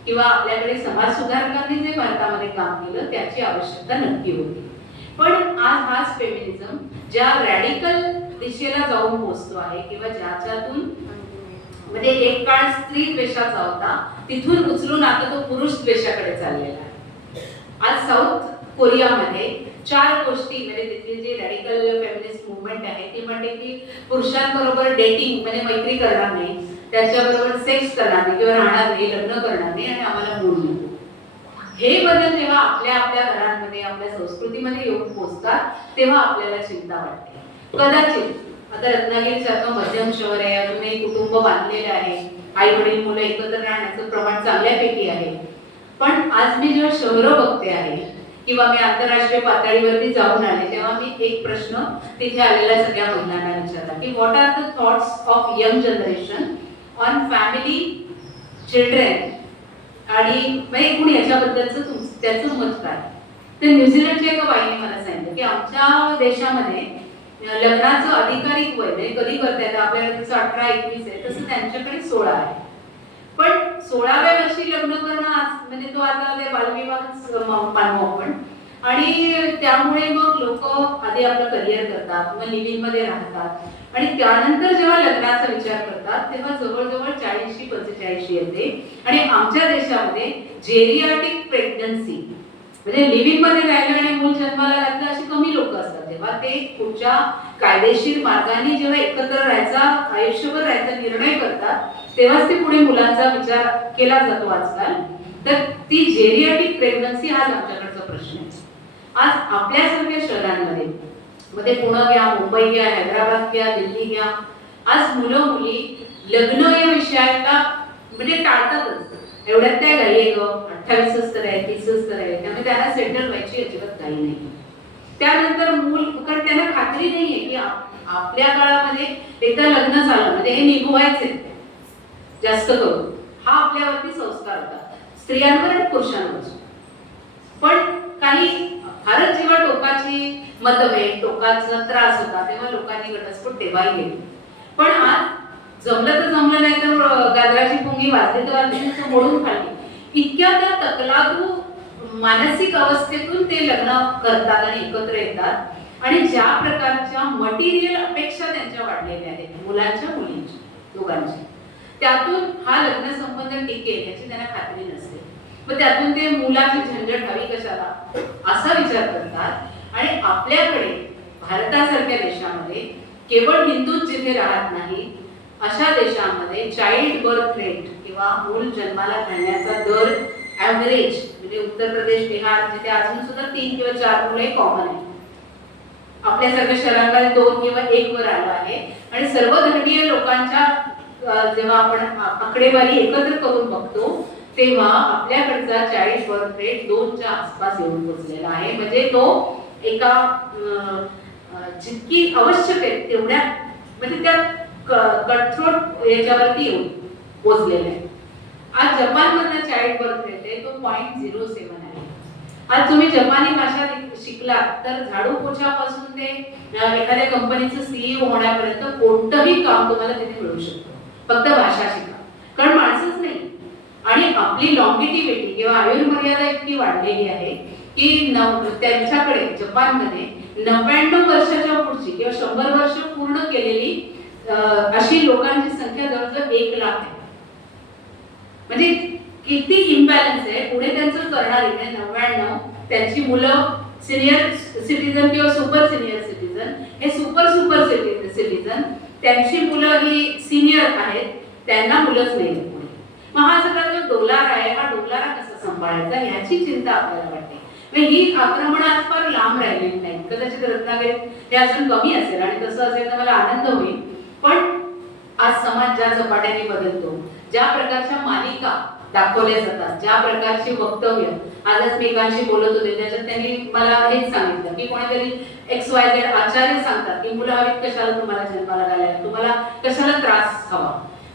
किंवा आपल्याकडे समाज सुधारकांनी जे भारतामध्ये काम केलं त्याची आवश्यकता नक्की होती. पण आज हाच फेमिनिझम ज्या रॅडिकल दिशेला जाऊन पोहोचतो आहे, किंवा ज्याच्यातून म्हणजे एक काळ स्त्री द्वेषाचा होता, तिथून उचलून आता तो पुरुष द्वेषाकडे चाललेला आहे. आज साऊथ कोरियामध्ये 4 गोष्टी, म्हणजे तिथली जी रॅडिकल फेमिनिस्ट मुवमेंट आहे ती म्हणते की पुरुषांबरोबर डेटिंग म्हणजे मैत्री करणार नाही, त्याच्याबरोबर सेक्स करणार नाही किंवा राहणार नाही, लग्न करणार नाही, आणि आम्हाला मूल नको. हे बदल जेव्हा आपल्या आपल्या घरांमध्ये, आपल्या संस्कृतीमध्ये येऊन पोहोचतात तेव्हा आपल्याला चिंता वाटते. कदाचित आता रत्नागिरी सारखं मध्यम शहर आहे, अजूनही कुटुंब बांधलेलं आहे, आई वडील मुलं एकत्र राहण्याचं प्रमाण चांगल्यापैकी आहे. पण आज मी जेव्हा शहरं बघते आहे किंवा मी आंतरराष्ट्रीय पातळीवरती जाऊन आले, तेव्हा मी एक प्रश्न तिथे आलेल्या सगळ्या महिलांना विचारला की what are the thoughts of young generation on family, children, आणि म्हणजे एकूण याच्याबद्दलचं त्याचं मत काय. तर न्यूझीलंडच्या एका बाईने मला सांगितलं की आमच्या देशामध्ये लग्नाचं अधिकारिक वय म्हणजे कधी करता येतं, आपल्याला जसं 18-21 आहे तसं त्यांच्याकडे 16 आहे. पण 16व्या वर्षी लग्न करणं आज म्हणजे तो आता बालविवाह मानू आपण. आणि त्यामुळे मग लोक आधी आपलं करिअर करतात, मग लिव्हिंग मध्ये राहतात, आणि त्यानंतर जेव्हा लग्नाचा विचार करतात तेव्हा जवळजवळ 40-45 येते. आणि आमच्या देशामध्ये जेरियाट्रिक प्रेग्नन्सी म्हणजे लिव्हिंग मध्ये राहिलं आणि मूल जन्माला घातलं अशी कमी लोक असतात. जेव्हा ते पुढच्या कायदेशीर मार्गाने जेव्हा एकत्र राहायचा आयुष्यभर राहायचा निर्णय करतात तेव्हाच ते पुढे मुलांचा विचार केला जातो आजकाल. तर ती जेरियाट्रिक प्रेग्नन्सी आज आमच्याकडचा प्रश्न आहे. आज आपल्यासारख्या शहरांमध्ये मध्ये पुणे घ्या, मुंबई घ्या, हैदराबाद घ्या, दिल्ली घ्या, आज मुलं मुली लग्न या विषयाला म्हणजे टाळतातच. एवढ्यात काय घाई आहे ग, 28 तर आहे, 30 तर आहे, त्यामुळे त्यांना सेटल व्हायची अजिबात घाई नाही. त्यानंतर मूल, कारण त्यांना खात्री नाहीये की आपल्या काळामध्ये एकदा लग्न झालं म्हणजे हे निभवायचे जास्त करून हा आपल्यावरती संस्कार होता, स्त्रियांवर आणि पुरुषांवर. पण काही फारच जेव्हा टोकाची मतभेद, टोकाचा त्रास होता तेव्हा लोकांनी घटस्फोट तेव्हाही केली. पण आज जमलं तर जमलं, नाही तर गाजराची पुंगी वाजली तर वाजली, तर मोडून खाल्ली. इतक्या त्या तकलादू मानसिक अवस्थेतून ते लग्न करतात आणि एकत्र येतात. आणि ज्या प्रकारच्या मटेरियल अपेक्षा त्यांच्या वाढलेल्या आहेत मुलांच्या मुलींच्या दोघांची, त्यातून हा लग्न संबंध टिकेल याची त्यांना खात्री नसते. मग त्यातून ते मुलाची झंझट हवी कशाला असा विचार करतात. आणि आपल्याकडे भारतासारख्या देशामध्ये केवळ हिंदूच जिथे राहत नाही अशा देशांमध्ये चाइल्ड बर्थ रेट किंवा मूल जन्माला घालण्याचा दर ॲव्हरेज म्हणजे उत्तर प्रदेश, बिहार जिथे अजून सुद्धा 3 किंवा 4 मुले कॉमन आहे. आपल्यासारख्या शहरांमध्ये 2 किंवा 1 वर आलं आहे. आणि सर्व धर्मीय लोकांच्या जेव्हा आपण आकडेवारी एकत्र करून बघतो तेव्हा आपल्याकडचा चाइल्ड बर्थ रेट 2च्या आसपास येऊन पोहोचलेला आहे. म्हणजे तो एका जितकी आवश्यक आहे तेवढ्या म्हणजे त्या कटथ्रोट याच्यावरती येऊन पोहोचलेला आहे. आज जपानमधला चाइल्ड बर्थ रेट आहे तो 0.07 आहे. आज तुम्ही जपानी भाषा शिकला तर झाडू पोछापासून ते एखाद्या कंपनीचं सीईओ होण्यापर्यंत कोणतंही काम तुम्हाला तिथे मिळू शकतं. फक्त भाषा शिका, कारण माणसंच नाही. आणि आपली लॉंगिटिव्हिटी किंवा आयुर्मर्यादा इतकी वाढलेली आहे की त्यांच्याकडे जपानमध्ये 99 वर्षाच्या पुढची किंवा 100 वर्ष पूर्ण केलेली अशी लोकांची संख्या जवळजवळ 1 लाख आहे. म्हणजे किती इम्बॅलन्स आहे. पुढे त्यांचं करणारे 99 त्यांची मुलं सिनियर सिटीजन किंवा सुपर सिनियर सिटीजन, हे सुपर सिटीजन त्यांची मुलं ही सिनियर आहेत, त्यांना मुलंच नाही पुढे. मग हा सगळा जो डोलार आहे हा डोलारा कसा सांभाळायचा ह्याची चिंता आपल्याला वाटते. ही आक्रमण आज फार लांब राहिलेली नाही. कदाचित रत्नागिरीत हे अजून कमी असेल आणि तसं असेल तर मला आनंद होईल. पण आज समाज ज्या झपाट्याने बदलतो, ज्या प्रकारच्या मालिका दाखवल्या जातात, ज्या प्रकारची वक्तव्य, आजच मी एकांशी बोलत होते त्याच्यात त्यांनी मला हेच सांगितलं की कोणीतरी XYZ आचार्य सांगतात की मुलं हवीत कशाला तुम्हाला जन्माला घालायला, तुम्हाला कशाला त्रास हवा.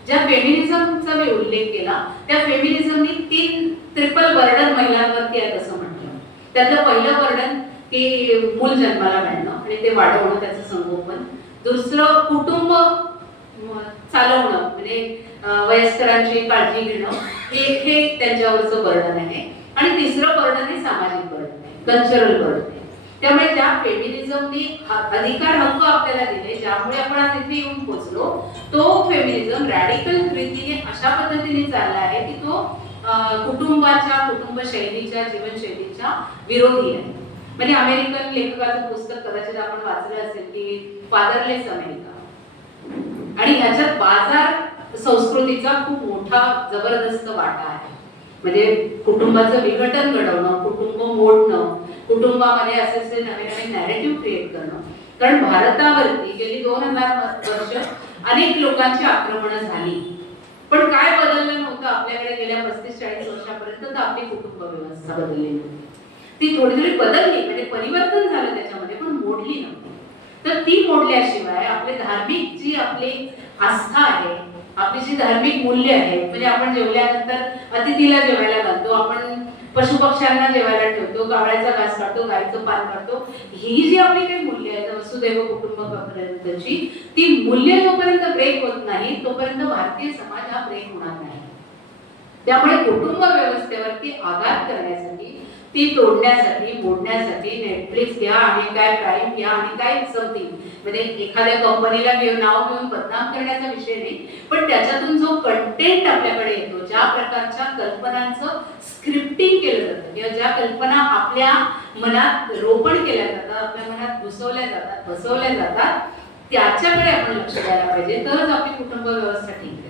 ज्या फेमिनिझमचा मी उल्लेख केला त्या फेमिनिझमनी 3 ट्रिपल बर्डन महिलांवरती आहे असं म्हटलं. त्यातलं पहिलं बर्डन की मूल जन्माला घालणं आणि ते वाढवणं, त्याचं संगोपन. दुसरं कुटुंब चालवणं म्हणजे वयस्करांची काळजी घेणं, हे त्यांच्यावरचं बर्डन आहे. आणि तिसरं बर्डन हे सामाजिक बर्डन आहे, कल्चरल बर्डन आहे. त्यामुळे ज्या फेमिनिझमनी अधिकार हक्क आपल्याला दिले, ज्यामुळे आपण आज इथे येऊन पोहोचलो, तो फेमिनिझम रॅडिकल रीतीने अशा पद्धतीने चालला आहे की तो कुटुंबाच्या, कुटुंबशैलीच्या, जीवनशैलीच्या विरोधी आहे. म्हणजे अमेरिकन लेखकाचं पुस्तक कदाचित आपण वाचलं असेल की फादरलेस अमेरिका, आणि ह्याच्यात बाजार संस्कृतीचा खूप मोठा जबरदस्त वाटा आहे. म्हणजे कुटुंबाचं विघटन घडवणं, कुटुंब मोडणं, कुटुंबामध्ये असे नवे नवे नॅरेटिव्ह क्रिएट करणं. कारण भारतावरती गेली 2000 वर्ष अनेक लोकांची आक्रमणं झाली, पण काय बदललं नव्हतं आपल्याकडे गेल्या 35-40 वर्षापर्यंत. तर आपली कुटुंब व्यवस्था बदलली नव्हती. ती थोडी थोडी बदलली, म्हणजे परिवर्तन झालं त्याच्यामध्ये, पण मोडली नव्हती. तर ती मोडल्याशिवाय आपले धार्मिक जी आपली आस्था आहे, आपली जी धार्मिक मूल्य आहेत, म्हणजे आपण जेवल्यानंतर अतिथीला जेवायला घालतो, आपण पशुपक्ष्यांना जेवायला ठेवतो, कावळ्याचा घास काढतो, गायचं पान काढतो, ही जी आपली काही मूल्य आहेत वसुदैव कुटुंबकमपर्यंतची, ती मूल्य जोपर्यंत ब्रेक होत नाही तोपर्यंत भारतीय समाज हा ब्रेक होणार नाही. त्यामुळे कुटुंब व्यवस्थेवरती आघात करण्यासाठी ती तोडण्यासाठी मोडण्यासाठी नेटफ्लिक्स घ्या आणि काय प्राईम घ्या आणि काय समथिंग, म्हणजे एखाद्या कंपनीला नाव घेऊन बदनाम करण्याचा विषय नाही, पण त्याच्यातून जो कंटेंट आपल्याकडे येतो, ज्या प्रकारच्या कल्पनांचं स्क्रिप्टिंग केलं जातं किंवा ज्या कल्पना आपल्या मनात रोपण केल्या जातात, आपल्या मनात घुसवल्या जातात, बसवल्या जातात, त्याच्याकडे आपण लक्ष द्यायला पाहिजे, तरच आपली कुटुंब व्यवस्था ठीक आहे.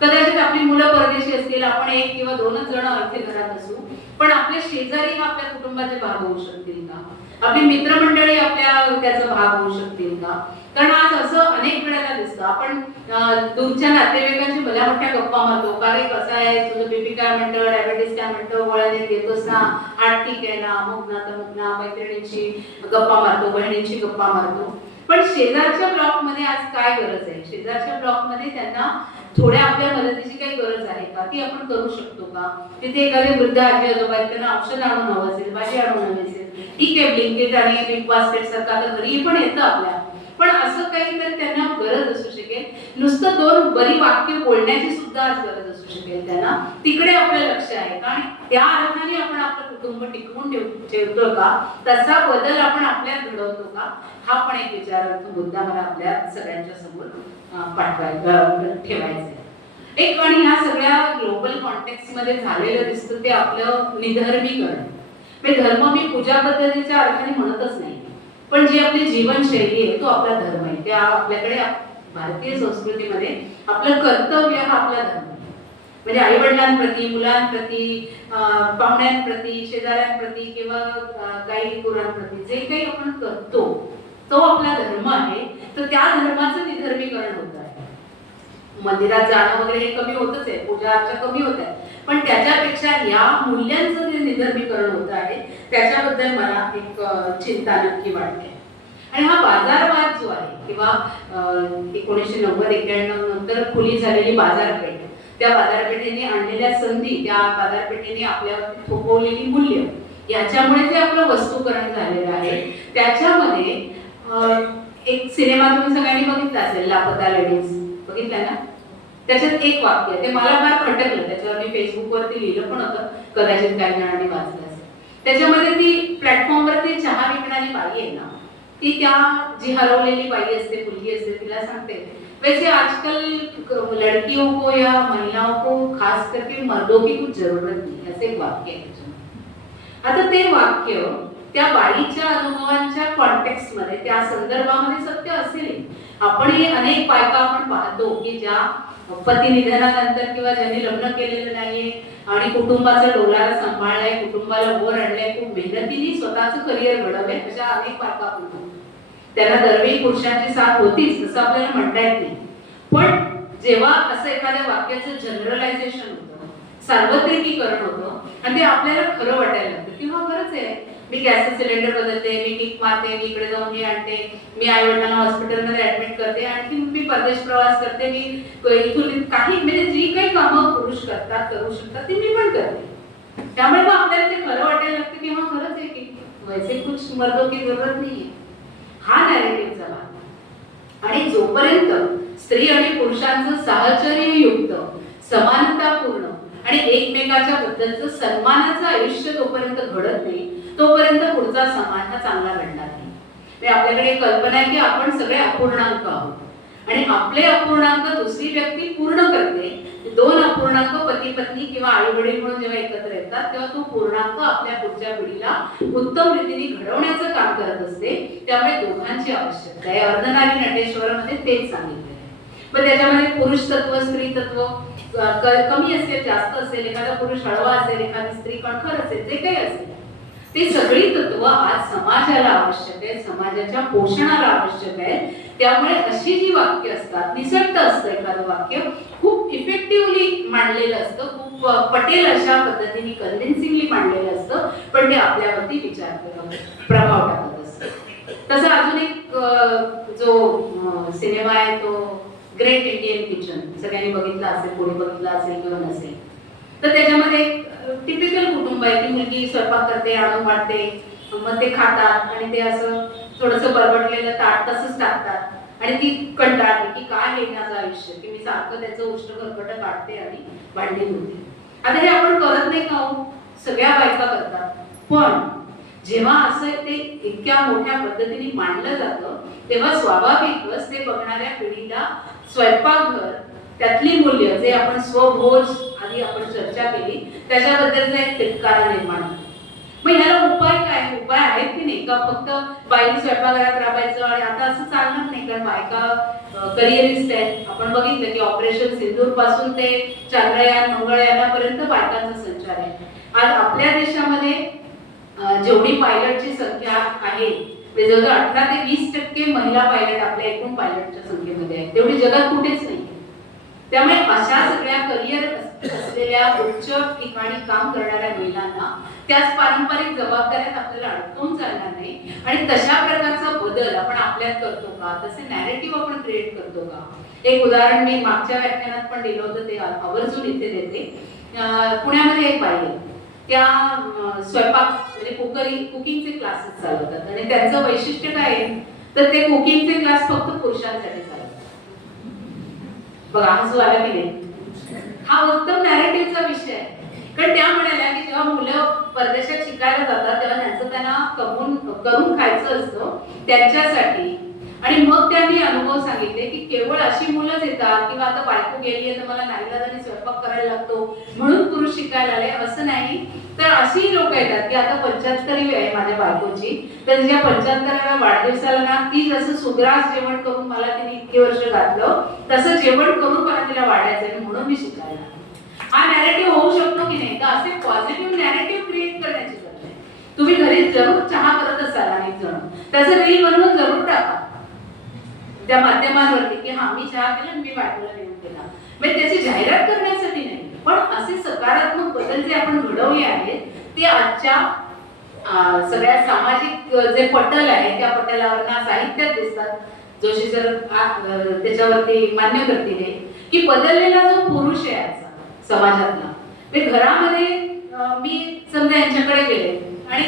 कदाचित आपली मुलं परदेशी असतील, आपण 1 किंवा 2च जण अर्थी घरात असू, पण आपले शेजारी आपल्या कुटुंबाचे भाग होऊ शकतील का? आपली मित्रमंडळी आपल्या त्याचा भाग होऊ शकतील का? कारण आज असं अनेक वेळेला दिसतं, आपण दूरच्या नातेवाईकांची भल्या मोठ्या गप्पा मारतो, का रे कसं आहे, तुझं बीपी काय म्हणतं, डायबिटीस काय म्हणतं, गोळ्या घेतोस ना, हात ठीक आहे ना, अमुक ना तमुक ना, मैत्रिणींची गप्पा मारतो, बहिणींची गप्पा मारतो. पण शेजारच्या ब्लॉकमध्ये आज काय गरज आहे? शेजारच्या ब्लॉकमध्ये त्यांना थोड्या आपल्या मदतीची काही गरज आहे का? ती आपण करू शकतो का? तिथे एखादे वृद्ध आजी आजोबा आहेत, त्यांना औषध आणून हवं असेल, भाजी आणून हवी असेल, ठीक आहे, ब्लिंकिट आणि बिग बास्केट सारखं आता घरी पण येतं आपल्या, पण असं काहीतरी त्यांना गरज असू शकेल. नुसतं 2 बरी वाक्य बोलण्याची सुद्धा आज गरज असू शकेल त्यांना, तिकडे आपलं लक्ष आहे का? आणि त्या अर्थाने आपण आपलं कुटुंब टिकवून ठेवतो का? तसा बदल आपण आपल्यात घडवतो का? हा पण एक विचारार्थ मुद्दा मला आपल्या सगळ्यांच्या समोर ठेवायचं आहे. एक आणि ह्या सगळ्या ग्लोबल कॉन्टेक्स्ट मध्ये झालेलं दिसतं ते आपलं निधर्मीकरण. म्हणजे धर्म मी पूजा पद्धतीच्या अर्थाने म्हणतच नाही, पण जी आपली जीवनशैली आहे तो आपला धर्म आहे. त्या आपल्याकडे भारतीय संस्कृतीमध्ये आपलं कर्तव्य हा आपला धर्म आहे. म्हणजे आई वडिलांप्रती, मुलांप्रती, पाहुण्यांप्रती, शेजाऱ्यांप्रती किंवा काही गुरांप्रती जे काही आपण करतो तो आपला धर्म आहे. तर त्या धर्माचं निधर्मीकरण होत आहे. मंदिरात जाणं वगैरे हे कमी होतच आहे, पूजा अर्चा कमी होत आहे, पण त्याच्यापेक्षा या मूल्यांचं जे निधर्मीकरण होत आहे त्याच्याबद्दल मला एक चिंता नक्की वाटते. आणि हा बाजारवाद जो आहे किंवा 1990-91 नंतर खुली झालेली बाजारपेठ, त्या बाजारपेठेने आणलेल्या संधी, त्या बाजारपेठेने आपल्यावरती थोपवलेली मूल्य, याच्यामुळे जे आपलं वस्तूकरण झालेलं आहे त्याच्यामध्ये एक सिनेमा तुम्ही सगळ्यांनी बघितला असेल, लापता लेडीज, बघितला ना? त्याच्यात एक वाक्य ते मला फार खटकलं, त्याच्यावर मी फेसबुकवरती लिहिलं पण होतं, कदाचित काही जणांनी वाचलं असेल. त्याच्यामध्ये ती प्लॅटफॉर्मवरती चहा विकणारी बाई आहे ना, ती त्या जी हरवलेली बाई असते, मुलगी असते, तिला सांगते, वैसे आजकल लड़कियों को या महिलाओं को खास करके मर्दों की कुछ जरूरत नहीं, असं एक वाक्य आहे त्याच्यामध्ये. आता ते वाक्य त्या बाईच्या अनुभवांच्या कॉन्टेक्स्ट मध्ये, त्या संदर्भामध्ये सत्य असेल. आपणही अनेक बायका आपण पाहतो की ज्या पती निधनानंतर किंवा ज्यांनी लग्न केलेलं नाहीये आणि कुटुंबाचा डोलारा सांभाळलाय, कुटुंबाला वर आणलंय, खूप मेहनतीने स्वतःचं करिअर घडवलंय, अशा अनेक बायका आपण पाहतो. त्यांना दरवेळी पुरुषांची साथ होतीच असं आपल्याला म्हणता येत नाही. पण जेव्हा असं एखाद्या वाक्याचं जनरलायझेशन होतं, सार्वत्रिकीकरण होतं आणि ते आपल्याला खरं वाटायला लागतं की हा खरंच आहे, मी गॅसचं सिलेंडर बदलते, मी किक मारते, मी इकडे जाऊन हे आणते, मी आई वडिलांना हॉस्पिटलमध्ये ऍडमिट करते, आणखी मी परदेश प्रवास करते, मी इथून काही, म्हणजे जी काही कामं पुरुष करतात, करू शकतात ती मी पण करते. त्यामुळे मग आपल्याला ते खरं वाटायला लागतं की हा खरंच आहे की वैसे कुछ मर्दों की जरूरत नाहीये. हा नॅरेटिव्हचा भाग. आणि जोपर्यंत स्त्री आणि पुरुषांचं साहचर्ययुक्त, समानतापूर्ण आणि एकमेकाच्या बद्दलचं सन्मानाचं आयुष्य जोपर्यंत घडत नाही, तोपर्यंत पुढचा समाज हा चांगला घडणार नाही. म्हणजे आपल्याकडे एक कल्पना आहे की आपण सगळे अपूर्णांक आहोत आणि आपले अपूर्णांक दुसरी व्यक्ती पूर्ण करते. 2 अपूर्णांक पती पत्नी किंवा आई वडील म्हणून जेव्हा एकत्र येतात तेव्हा तो पूर्णांक आपल्या पुढच्या पिढीला उत्तम रीतीने घडवण्याचं काम करत असते. त्यामुळे दोघांची आवश्यकता आहे. अर्धनारी नटेश्वरामध्ये तेच सांगितले आहे. पण त्याच्यामध्ये पुरुष तत्व, स्त्री तत्व कमी असेल, जास्त असेल, एखादा पुरुष हळवा असेल, एखादी स्त्री कणखर असेल, जे काही असेल, ते सगळी तत्व आज समाजाला आवश्यक आहे, समाजाच्या पोषणाला आवश्यक आहे. त्यामुळे अशी जी वाक्य असतात, निसटतं असतं एखादं वाक्य, खूप इफेक्टिव्हली मांडलेलं असतं, खूप पटेल अशा पद्धतीने कन्व्हिन्सिंगली मांडलेलं असतं, पण ते आपल्यावरती विचार करत, प्रभाव टाकत असतं. तसा अजून एक जो सिनेमा आहे तो ग्रेट इंडियन किचन, सगळ्यांनी बघितला असेल, कोणी बघितला असेल किंवा नसेल. तर त्याच्यामध्ये एक टिपिकल कुटुंब आहे की मुलगी स्वयंपाक करते, आणून वाढते, मग ते खातात आणि ते असं थोडंसं बरबटलेलं ताट तसंच टाकतात आणि ती कंटाळते की काय हे माझं आयुष्य, की मी सारखं त्याचं उष्ट खरकट काढते आणि भांडी धुते. आता हे आपण करत नाही का हो? सगळ्या बायका करतात. पण जेव्हा असं ते इतक्या मोठ्या पद्धतीने मांडलं जातं तेव्हा स्वाभाविकच ते बघणाऱ्या पिढीला स्वयंपाकघर त्यातली मूल्य जे आपण स्वभोज आधी आपण चर्चा केली त्याच्याबद्दलचा एक तिटकारा निर्माण होतो. मग ह्याला उपाय काय? उपाय आहेत की नाही? का फक्त बाईने स्वयंपाकघरात राबायचं आणि आता असं चालणार नाही, कारण बायका करिअरिस्ट आहेत. आपण बघितलं की ऑपरेशन सिंदूर पासून ते चांद्रयान मंगळयानापर्यंत बायकांचा संचार आहे. आज आपल्या देशामध्ये जेवढी पायलटची संख्या आहे ते जवळजवळ 18 ते 20% महिला पायलट आपल्या एकूण पायलटच्या संख्येमध्ये आहेत. तेवढी जगात कुठेच नाही. त्यामुळे अशा सगळ्या करिअर असलेल्या उच्च ठिकाणी काम करणाऱ्या महिलांना त्याच पारंपरिक जबाबदाऱ्यात आपल्याला अडकवून चालणार नाही आणि तशा प्रकारचा बदल आपण आपल्यात करतो का, तसे नॅरेटिव्ह आपण क्रिएट करतो का? एक उदाहरण मी मागच्या व्याख्यानात पण दिलं होतं, ते आवर्जून इथे देते. पुण्यामध्ये एक बाई आहे, त्या स्वयंपाक म्हणजे कुकिंगचे क्लासेस चालवतात आणि त्यांचं वैशिष्ट्य काय आहे तर ते कुकिंगचे क्लास फक्त पुरुषांसाठी चालवतात. बघा हसू आला की नाही? हा उत्तम नॅरेटिव्हचा विषय आहे. कारण त्या म्हणाल्या की जेव्हा मुलं परदेशात शिकायला जातात तेव्हा त्यांना करून खायचं असतं त्यांच्यासाठी, आणि मग त्यांनी अनुभव सांगितले की केवळ अशी मुलंच येतात किंवा आता बायको गेली आहे तर मला नाईलाजाने स्वयंपाक करायला लागतो म्हणून पुरुष शिकायला आले, असं नाही. तर अशी लोक येतात की आता 75वी आहे माझ्या बायकोची, तर तिच्या 75व्या वाढदिवसाला ना ती जसं सुग्रास जेवण करून मला तिने इतके वर्ष घातलं तसं जेवण करून मला तिला वाढायचं म्हणून मी शिकायला. हा नॅरेटिव्ह होऊ शकतो की नाही? तर असे पॉझिटिव्ह नॅरेटिव्ह क्रिएट करण्याची गरज आहे. तुम्ही घरी जरूर चहा करत असाल अनेक जण, त्याचं रील बनवून जरूर टाका त्या माध्यमांवरती की हा मी चहा केला मी बायकोला नेऊन केला. म्हणजे त्याची जाहिरात करण्यासाठी नाही, पण असे सकारात्मक बदल जे आपण घडवले आहेत ते आजच्या सगळ्या सामाजिक जे पटल आहे त्या पटलावर ना साहित्यात दिसतात. जोशी सर त्याच्यावरती मान्य करतील की बदललेला जो पुरुष आहे आजचा समाजातला, ते घरामध्ये मी समजा यांच्याकडे गेले आणि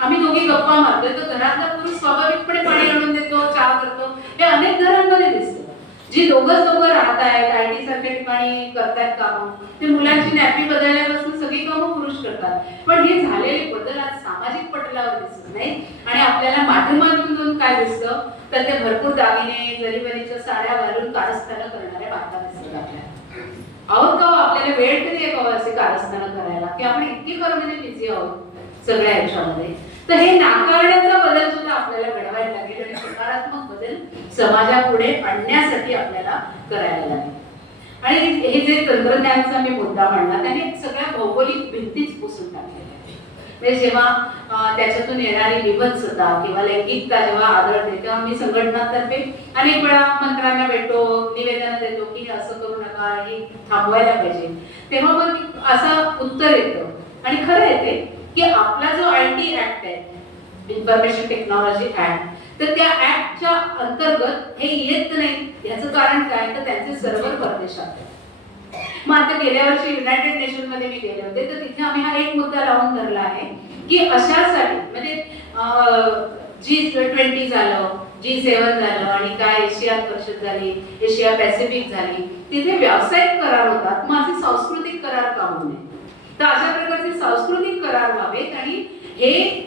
आम्ही दोघी गप्पा मारतोय तर घरातला पुरुष स्वाभाविकपणे पाणी आणून देतो, चहा करतो. हे अनेक घरांमध्ये दिसतं. जी दोघं राहत आहेत, IT सारख्या ठिकाणी करतायत कामं, ते मुलांची नॅपी बदलल्यापासून सगळी कामं पुरुष करतात. पण हे झालेले बदल आज सामाजिक पटलावर दिसत नाही आणि आपल्याला माध्यमातून काय दिसतं तर ते भरपूर दागिने जरीबरीच्या साड्या घालून कारस्थानं करणाऱ्या बायका दिसतात आपल्याला. आहोत का आपल्याला वेळ तरी आहे का असे कारस्थानं करायला की आपण इतकी कर्माने बिझी आहोत सगळ्या ह्याच्यामध्ये? तर हे नाकारण्याचा बदल सुद्धा आपल्याला घडवायला लागेल आणि सकारात्मक बदल समाजापुढे आणण्यासाठी आपल्याला करायला लागेल. आणि हे जे तंत्रज्ञानाचा मी मुद्दा मांडला त्याने सगळ्या भौगोलिक भिंतीच पुसून टाकलेल्या आहेत. म्हणजे जेव्हा त्याच्यातून येणारी विभत्सता किंवा लैंगिकता जेव्हा आढळते तेव्हा मी संघटनांतर्फे अनेक वेळा मंत्र्यांना भेटतो, निवेदन देतो की असं करू नका, हे थांबवायला पाहिजे. तेव्हा मग असं उत्तर येतं आणि खरं येते की आपला जो IT ऍक्ट आहे, इन्फॉर्मेशन टेक्नॉलॉजी ऍक्ट, तर त्या ऍक्टच्या अंतर्गत हे येत नाही. याचं कारण काय तर त्यांचे सर्व्हर परदेशात आहेत. मग आता गेल्या वर्षी युनायटेड नेशन मध्ये मी गेले होते तर तिथे आम्ही हा एक मुद्दा लावून धरला आहे की अशासाठी म्हणजे G20 झालं, G7 झालं आणि काय एशिया परिषद झाली, एशिया पॅसिफिक झाली, तिथे व्यावसायिक करार होतात. मग असे सांस्कृतिक करार का होऊ नये? तर अशा प्रकारचे सांस्कृतिक करार व्हावेत आणि हे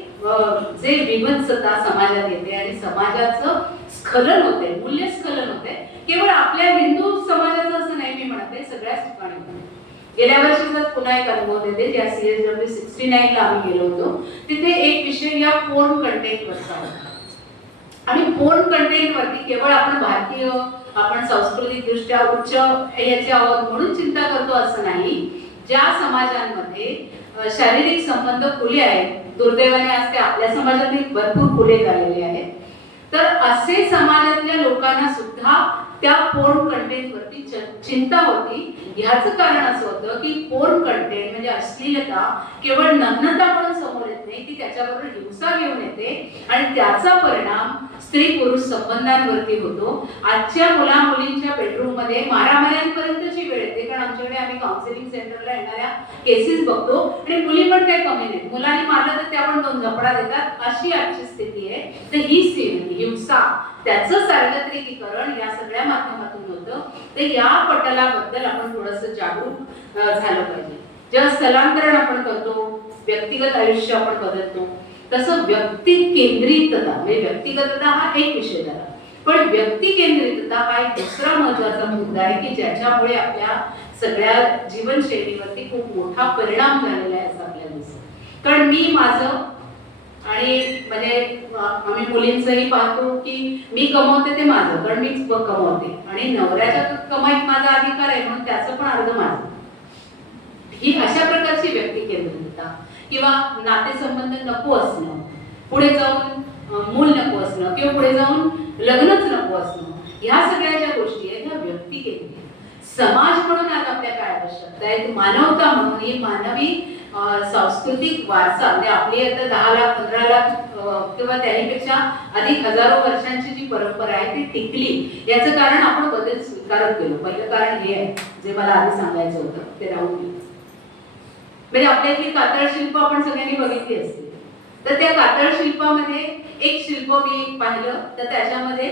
जे विभत्सता समाजात येते आणि समाजाचं स्खलन होते, मूल्य स्खलन होते, केवळ आपल्या हिंदू समाजाचं असं नाही मी म्हणते, सगळ्याच ठिकाणी होते. गेल्या वर्षीचा पुन्हा एक अनुभव देते. ज्या CSW 69 ला आम्ही गेलो होतो तिथे एक विषय या फोन कंटेंट वरचा होता आणि फोन कंटेंट वरती केवळ आपण भारतीय, आपण सांस्कृतिक दृष्ट्या उच्च याचे आहोत म्हणून चिंता करतो असं नाही. ज्या समाजांमध्ये शारीरिक संबंध खुले आहेत, दुर्दैवाने आज ते आपल्या समाजातील भरपूर खुले झालेले आहेत, तर असे समाजातल्या लोकांना सुद्धा त्या पोर्न कंटेंट वरती चिंता होती. ह्याचं कारण असं होतं की पोर्न कंटेंट म्हणजे अश्लीलता केवळ नग्नता म्हणून समोर येत नाही, ती त्याच्याबरोबर हिंसा घेऊन येते आणि त्याचा परिणाम स्त्री पुरुष संबंधांवरती होतो. आजच्या मुला मुलींच्या बेडरूम मध्ये मारामाऱ्यांपर्यंतची वेळ येते, कारण आमच्याकडे आम्ही काउन्सिलिंग सेंटरला येणाऱ्या केसेस बघतो आणि मुली पण काही कमी नाहीत. मुलांनी मारलं तर त्या पण 2 झपडा देतात, अशी आजची स्थिती आहे. तर ही हिंसा त्याचं सार्वत्रिकीकरण या सगळ्या माध्यमातून होतं. तर या पटलाबद्दल आपण थोडंसं जागरूक झालं पाहिजे. जेव्हा स्थलांतरण आपण करतो, व्यक्ती व्यक्तिगत आयुष्य आपण बदलतो, तसं व्यक्ती केंद्रितता म्हणजे व्यक्तिगतता हा एक विषय झाला, पण व्यक्ती केंद्रितता हा एक दुसरा महत्वाचा मुद्दा आहे की ज्याच्यामुळे आपल्या सगळ्या जीवनशैलीवरती खूप मोठा परिणाम झालेला आहे असं आपल्याला दिसतं. कारण मी माझं आणि म्हणजे आम्ही मुलींचंही पाहतो की मी कमवते ते माझं, कारण मीच कमवते आणि नवऱ्याच्या कमाईत माझा अधिकार आहे म्हणून त्याचं पण अर्ध माझं. ही अशा प्रकारची व्यक्ती केंद्रितता किंवा नातेसंबंध नको असणं, पुढे जाऊन मूल नको असणं किंवा पुढे जाऊन लग्नच नको असणं, ह्या सगळ्या ज्या गोष्टी आहेत ह्या व्यक्ती केंद्रित. समाज म्हणून आज आपल्या काय आवश्यकता आहे, मानवता म्हणून ही मानवी सांस्कृतिक वारसा म्हणजे आपली आता 10 लाख 15 लाख किंवा त्याहीपेक्षा अधिक हजारो वर्षांची जी परंपरा आहे ती टिकली, याचं कारण आपण बदल स्वीकारत गेलो. पहिलं कारण हे आहे जे मला आधी सांगायचं होतं ते राहून गेलं. म्हणजे आपल्यातली कातळ शिल्प आपण सगळ्यांनी बघितली असतील, तर त्या कातळ शिल्पामध्ये एक शिल्प मी पाहिलं तर त्याच्यामध्ये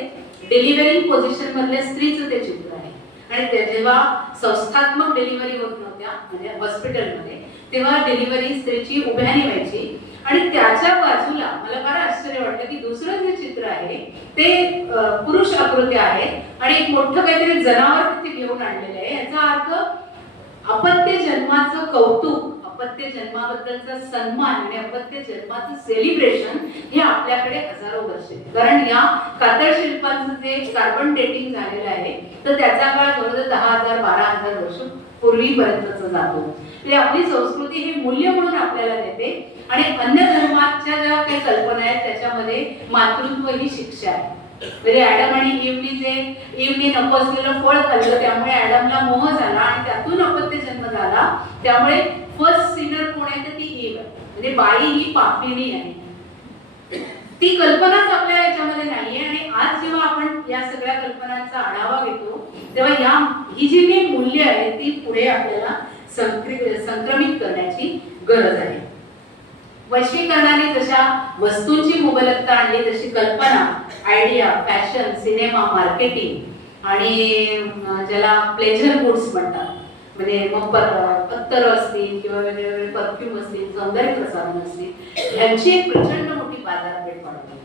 डिलिव्हरिंग पोझिशन मधल्या स्त्रीचं ते चित्र आहे आणि ते जेव्हा संस्थात्मक डिलिव्हरी होत नव्हत्या म्हणजे हॉस्पिटलमध्ये, तेव्हा डिलिव्हरी स्त्रीची उभ्याने व्हायची आणि त्याच्या बाजूला मला फार आश्चर्य वाटलं की दुसरं जे चित्र आहे ते पुरुष आकृती आहे आणि एक मोठं काहीतरी जनावर तिथे घेऊन आणलेलं आहे. याचा अर्थ अपत्य जन्माचं कौतुक, अपत्य जन्माबद्दलचा सन्मान आणि अपत्य जन्माचं सेलिब्रेशन हे आपल्याकडे हजारो वर्षे. कारण या कातळ शिल्पांचं जे कार्बन डेटिंग झालेलं आहे तर त्याचा काळ जवळजवळ 10,000 12,000 वर्ष पूर्वीपर्यंतचा जातो. म्हणजे आपली संस्कृती हे मूल्य म्हणून आपल्याला देते आणि अन्य धर्माच्या ज्या काही कल्पना आहेत त्याच्यामध्ये मातृत्व ही शिक्षा आहे. म्हणजे ऍडम आणि ईवने नको असलेलं फळ खाल्लं त्यामुळे ऍडमला मोह झाला आणि त्यातून अपत्य जन्म झाला. त्यामुळे फर्स्ट सिनर कोण आहे तर ती ईव आहे, म्हणजे बाई ही पापिणी आहे. ती कल्पनाच आपल्या याच्यामध्ये नाहीये आणि आज जेव्हा आपण या सगळ्या कल्पनांचा आढावा घेतो तेव्हा ही जी काही मूल्य आहे ती पुढे आपल्याला संक्रमित करण्याची गरज आहे. वैश्वीकरणाने जशा वस्तूंची मुबलकता आणली तशी कल्पना, आयडिया, फॅशन, सिनेमा, मार्केटिंग आणि ज्याला प्लेजर गुड्स म्हणतात म्हणजे मग अत्तर असतील किंवा वेगवेगळे परफ्यूम असतील, सौंदर्य प्रसाधन असतील, यांची एक प्रचंड मोठी बाजारपेठ वाढली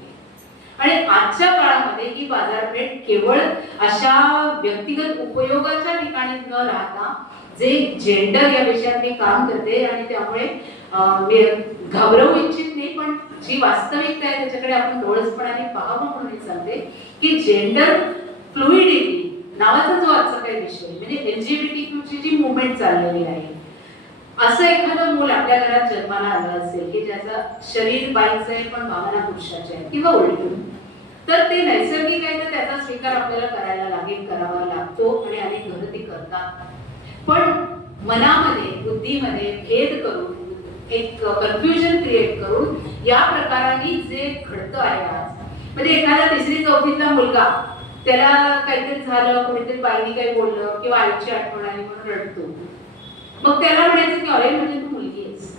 आणि आजच्या काळामध्ये ही बाजारपेठ केवळ अशा व्यक्तिगत उपयोगाच्या ठिकाणी न राहता जे जेंडर या विषयात मी काम करते आणि त्यामुळे मी घाबरवू इच्छित नाही, पण जी वास्तविकता आहे त्याच्याकडे आपण डोळसपणाने पाहावं म्हणून सांगते की जेंडर फ्लुइडिटी नावाचा जो आजचा काही विषय म्हणजे LGBTQ ची जी मुवमेंट चाललेली आहे, असं एखादं मूल आपल्या घरात जन्माला आलं असेल की ज्याचं शरीर बाईचं आहे पण भावना पुरुषाच्या आहे किंवा उलटून, तर ते नैसर्गिक आहे तर त्याचा स्वीकार आपल्याला करायला लागेल, करावा लागतो आणि अनेक घरं ती करतात. पण मनामध्ये बुद्धीमध्ये भेद करून एक कन्फ्युजन क्रिएट करून या प्रकाराने जे घडतं आहे आज, म्हणजे एखादा 3री 4थीतला मुलगा त्याला काहीतरी झालं, कोणीतरी बाईने काही बोललं किंवा आईची आठवण आली म्हणून रडतो, मग त्याला म्हणायचं की अरे म्हणजे तू मुलगी आहेस,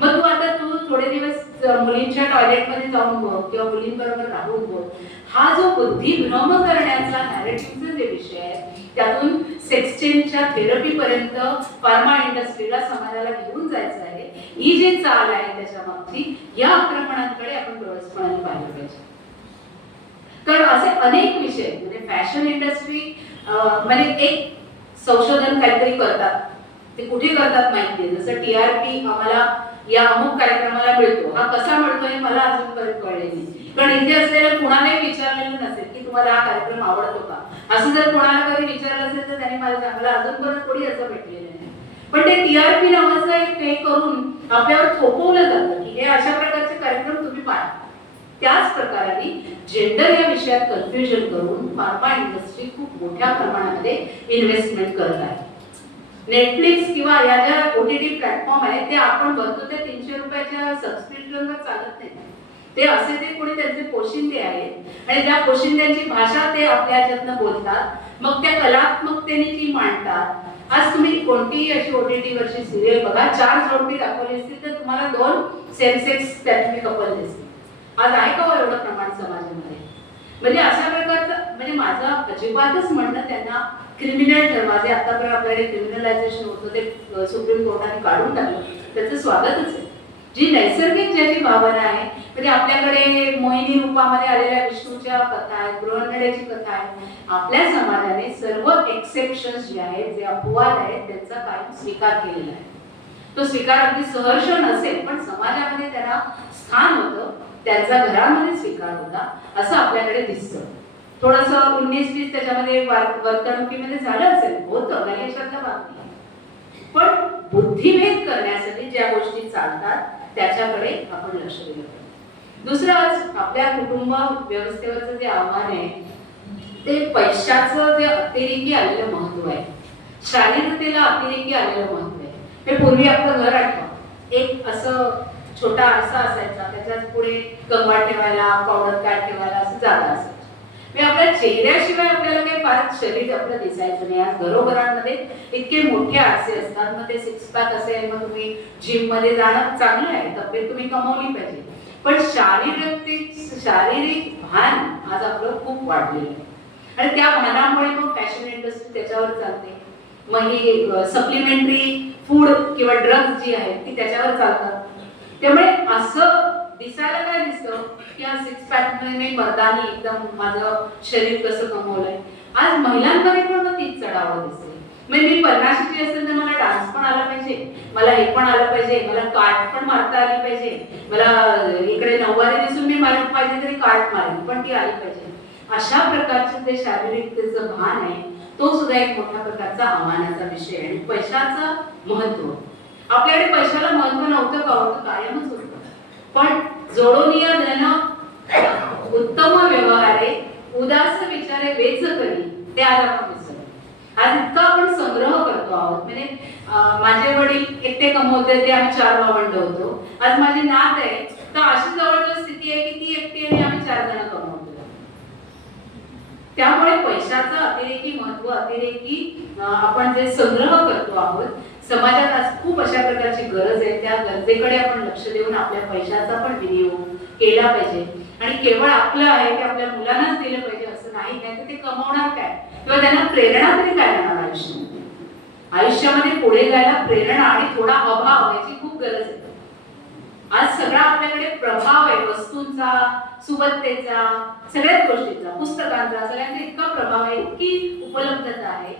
मग तू थोडे दिवस मुलींच्या टॉयलेटमध्ये जाऊन बघ किंवा मुलींबरोबर राहून बघ. हा जो बुद्धिभ्रम करण्याचा नॅरेटिव्हचा जे विषय आहे त्यातून सेक्स चेंजच्या थेरपी पर्यंत फार्मा इंडस्ट्रीला समाजाला घेऊन जायचं आहे, ही जी चाल आहे त्याच्या मागची, या आक्रमणांकडे आपण डोळसपणाने पाहिलं पाहिजे. कारण असे अनेक विषय म्हणजे फॅशन इंडस्ट्री म्हणजे एक संशोधन काहीतरी करतात, ते कुठे करतात माहितीये, जसं TRP आम्हाला या अमुक कार्यक्रमाला मिळतो, हा कसा मिळतो हे मला अजूनपर्यंत कळले नाही. कारण इथे असलेल्या कुणालाही विचारलेलं नसेल की तुम्हाला हा कार्यक्रम आवडतो का, असं जर कोणाला कधी विचारलं असेल तर त्याने मला सांगलं अजूनपर्यंत कोणी असं भेटलेलं नाही. पण ते TRP नावाचं एक काही करून आपल्यावर थोपवलं जातं की हे अशा प्रकारचे कार्यक्रम तुम्ही पाहा. त्याच प्रकारे जेंडर या विषयात कन्फ्युजन करून फार्मा इंडस्ट्री खूप मोठ्या प्रमाणामध्ये इन्व्हेस्टमेंट करत आहे. नेटफ्लिक्स किंवा या ज्या OTT प्लॅटफॉर्म आहेत ते आपण भरतो त्या 300 रुपयाच्या सबस्क्रिप्शनवर चालत नाही. ते असे ते कोणी त्यांचे पोशिंदे आहेत आणि त्या पोशिंद्यांची भाषा ते आपल्या ह्याच्यातनं बोलतात, मग त्या कलात्मकतेने ती मांडतात. आज तुम्ही कोणतीही अशी OTT वरची सिरियल बघा, 4 जोडपी दाखवली असतील तर तुम्हाला 2 सेम सेक्स त्यातले कपल दिसतील. आज आहे का एवढं प्रमाण समाजामध्ये? म्हणजे अशा प्रकारचं म्हणजे माझं अजिबातच म्हणणं त्यांना क्रिमिनल ठरवा, जे आतापर्यंत आपल्याकडे क्रिमिनलायझेशन होतं ते सुप्रीम कोर्टाने काढून टाकलं, त्याचं स्वागतच आहे. जी नैसर्गिक ज्याची भावना आहे, म्हणजे आपल्याकडे मोहिनी रूपामध्ये आलेल्या विष्णूच्या कथा आहेत, गृहनड्याची कथा आहे. आपल्या समाजाने सर्व एक्सेप्शन्स जे आहेत, जे अपवाद आहेत, त्यांचा कायम स्वीकार केलेला आहे. तो स्वीकार अगदी सहर्ष नसेल, पण समाजामध्ये त्याला स्थान होतं, त्यांचा घरामध्ये स्वीकार होता, असं आपल्याकडे दिसतं. थोडंसं 19-20 त्याच्यामध्ये वर्तणुकीमध्ये झालं असेल, होतं, नाही अशातला भाग नाही. पण बुद्धिभेद करण्यासाठी ज्या गोष्टी चालतात त्याच्याकडे आपण लक्ष दिलं पाहिजे. दुसरं, आपल्या कुटुंब व्यवस्थेवरचं जे आव्हान आहे ते पैशाचं जे अतिरेकी आलेलं महत्व आहे, शारीरतेला अतिरेकी आलेलं महत्व आहे. हे पूर्वी आपलं घर आठवा, एक असं छोटा आरसा असायचा, त्याच्यात पुढे कंगवा ठेवायला, पावडर काय ठेवायला असं जागा असायची. म्हणजे आपल्या चेहऱ्याशिवाय आपल्याला काही फार शरीर आपलं दिसायचं नाही. आज घरोघरांमध्ये इतके मोठे आरसे असतात, मग ते 6 पॅक असेल, मग तुम्ही जिम मध्ये जाणं चांगलं आहे, तब्येत तुम्ही कमावली पाहिजे, पण शारीरिक भान आज आपलं खूप वाढलेलं आहे. आणि त्या भानामुळे मग फॅशन इंडस्ट्री त्याच्यावर चालते, मग ही सप्लिमेंटरी फूड किंवा ड्रग्ज जी आहेत ती त्याच्यावर चालतात. त्यामुळे असं दिसायला काय दिसतं की हा 6 पॅक मध्ये मर्दानी एकदम माझं शरीर कसं कमवलंय. आज महिलांमध्ये पण मग तीच चढावं दिसते. म्हणजे मी 50ची असेल तर मला डान्स पण आला पाहिजे, मला हे पण आलं पाहिजे, मला काठ पण मारता आली पाहिजे, मला इकडे नऊवारी दिसून मी मारत पाहिजे तरी काठ मारेन पण ती आली पाहिजे. अशा प्रकारचे जे शारीरिकतेचं भान आहे तो सुद्धा एक मोठ्या प्रकारचा आव्हानाचा विषय आहे. आणि पैशाचं महत्व, आपल्याकडे पैशाला महत्व नव्हतं का, होतं, कायमच होतं. पण जोडोनिया धन उत्तम व्यवहारे उदास विचारे वेच करी, ते आज आपण विसरलो. आज इतका आपण संग्रह करतो आहोत. म्हणजे माझे वडील एकटे कमवते, ते आम्ही 4 भावंड होतो. आज माझी नात आहे, तर अशी जवळजवळ स्थिती आहे की ती एकटी आणि आम्ही 4 जण कमवतो. त्यामुळे पैशाचं अतिरेकी महत्व, अतिरेकी आपण जे संग्रह करतो आहोत, समाजात आज खूप अशा प्रकारची गरज आहे. त्या गरजेकडे आपण लक्ष देऊन आपल्या पैशाचा पण विनियोग केला पाहिजे. आणि केवळ आपलं आहे ते आपल्या मुलांनाच दिलं पाहिजे असं नाही. तर ते कमवणार काय किंवा त्यांना प्रेरणा तरी काय देणार आयुष्यामध्ये. आयुष्यामध्ये पुढे जायला प्रेरणा आणि थोडा अभाव याची खूप गरज आहे. आज सगळा आपल्याकडे प्रभाव आहे, वस्तूंचा, सुबत्तेचा, सगळ्याच गोष्टींचा, पुस्तकांचा, सगळ्यांचा इतका प्रभाव आहे, इतकी उपलब्धता आहे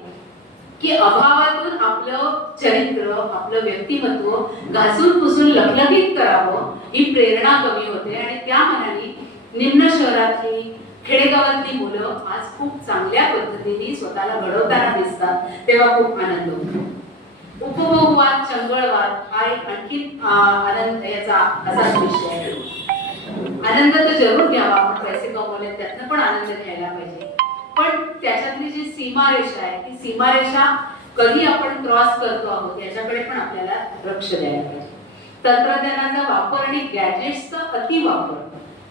की अभावातून आपलं चरित्र, आपलं व्यक्तिमत्व घासून पुसून लखलखीत करावं ही प्रेरणा कमी होते. आणि त्या मनाने निम्न शहरातली, खेडेगावातली मुलं आज खूप चांगल्या पद्धतीने स्वतःला घडवताना दिसतात, तेव्हा खूप आनंद होतो. उपभोगवाद, चंगळवाद हा एक आणखी आनंद याचा असाच विषय आहे. आनंद तर जरूर घ्यावा, आपण पैसे कमवले त्यातनं पण आनंद घ्यायला पाहिजे, पण त्याच्यातली जी सीमारेषा आहे ती सीमारेषा कधी आपण क्रॉस करतो आहोत याच्याकडे पण आपल्याला लक्ष द्यायला पाहिजे. तंत्रज्ञानाचा वापर आणि गॅजेट्सचा अतिवापर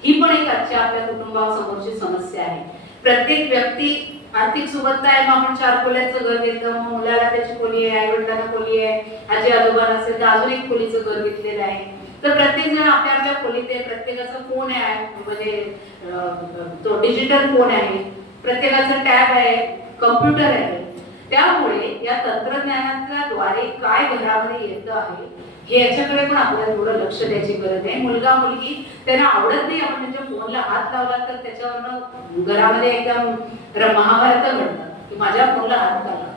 ही पण एक आजच्या आपल्या कुटुंबासमोरची समस्या आहे. प्रत्येक व्यक्ती आर्थिक सुबत्ता आहे, मग आपण 4 खोल्यांचं घर घेतलं, मग मुलाला त्याची खोली आहे, आईवडिलांना खोली आहे, आजी आजोबा असेल तर अजून एक खोलीचं घर घेतलेलं आहे. तर प्रत्येक जण आपल्या आपल्या खोलीत आहे, प्रत्येकाचा फोन आहे, म्हणजे तो डिजिटल फोन आहे, प्रत्येकाचा टॅब आहे, कम्प्युटर आहे. त्यामुळे या तंत्रज्ञानाच्या द्वारे काय घरामध्ये येतं आहे हे याच्याकडे पण आपल्याला थोडं लक्ष द्यायची गरज आहे. मुलगा मुलगी त्यांना आवडत नाही, आपण त्यांच्या फोनला हात लावला तर त्याच्यावरनं घरामध्ये एकदम महाभारत घडतं की माझ्या फोनला हात लावला.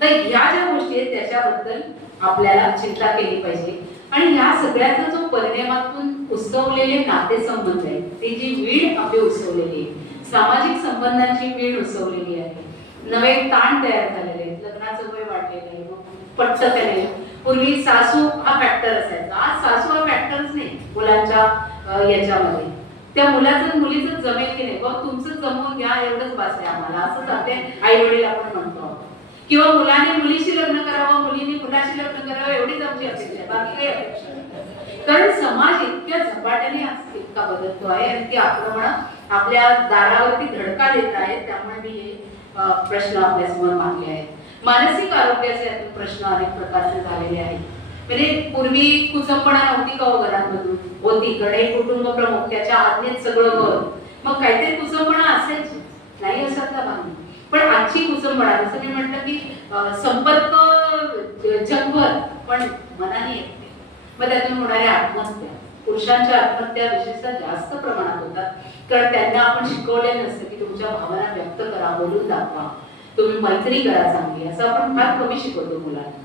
तर ह्या ज्या गोष्टी आहेत त्याच्याबद्दल आपल्याला चिंता केली पाहिजे. आणि ह्या सगळ्याचा जो परिणामातून उसवलेले नातेसंबंध आहेत, ती जी वीड आपली उसवलेली आहे, सामाजिक संबंधांची वीड उसवलेली आहे, नवे ताण तयार झालेले आहेत, लग्नाचं वय वाढलेलं आहे, पटतं का नाही. पूर्वी सासू हा फॅक्टर असायचा, आज सासू हा फॅक्टरच नाही मुलांच्या याच्यामध्ये. त्या मुलाचं मुलीचं जमेल की नाही, बघ तुमचं जमवून घ्या एवढंच बास आहे आम्हाला, असं सांगते आई वडील आपण म्हणतो. किंवा मुलाने मुलीशी लग्न करावं, मुलीने मुलाशी लग्न करावं एवढीच आमची अपेक्षा आहे, बाकी काही अपेक्षा नाही. कारण समाज इतक्या झपाट्याने आज इतका बदलतो आहे आणि ती आक्रमणं आपल्या दारावरती धडका देत आहेत. त्यामुळे मी हे प्रश्न आपल्यासमोर मांडले आहेत. मानसिक आरोग्याचे प्रश्न अनेक प्रकारचे झालेले आहेत. म्हणजे पूर्वी कुचंबणा नव्हती का हो घरांमधून, होती, कडे कुटुंब प्रमुख, त्याच्या आज्ञेत सगळं घर, मग काहीतरी कुचंबणा असायची, नाही असत का बांधून. पण आजची कुचंबणा, जसं मी म्हटलं की संपर्क जगभर पण मनाने येते. मग त्यातून होणाऱ्या आत्महत्या, पुरुषांच्या आत्महत्या विशेषतः जास्त प्रमाणात होतात, कारण त्यांना आपण शिकवले नसतं की तुमच्या भावना व्यक्त करा, बोलून दाखवा, तुम्ही मैत्री करा चांगली, असं आपण फार कमी शिकवतो मुलांना.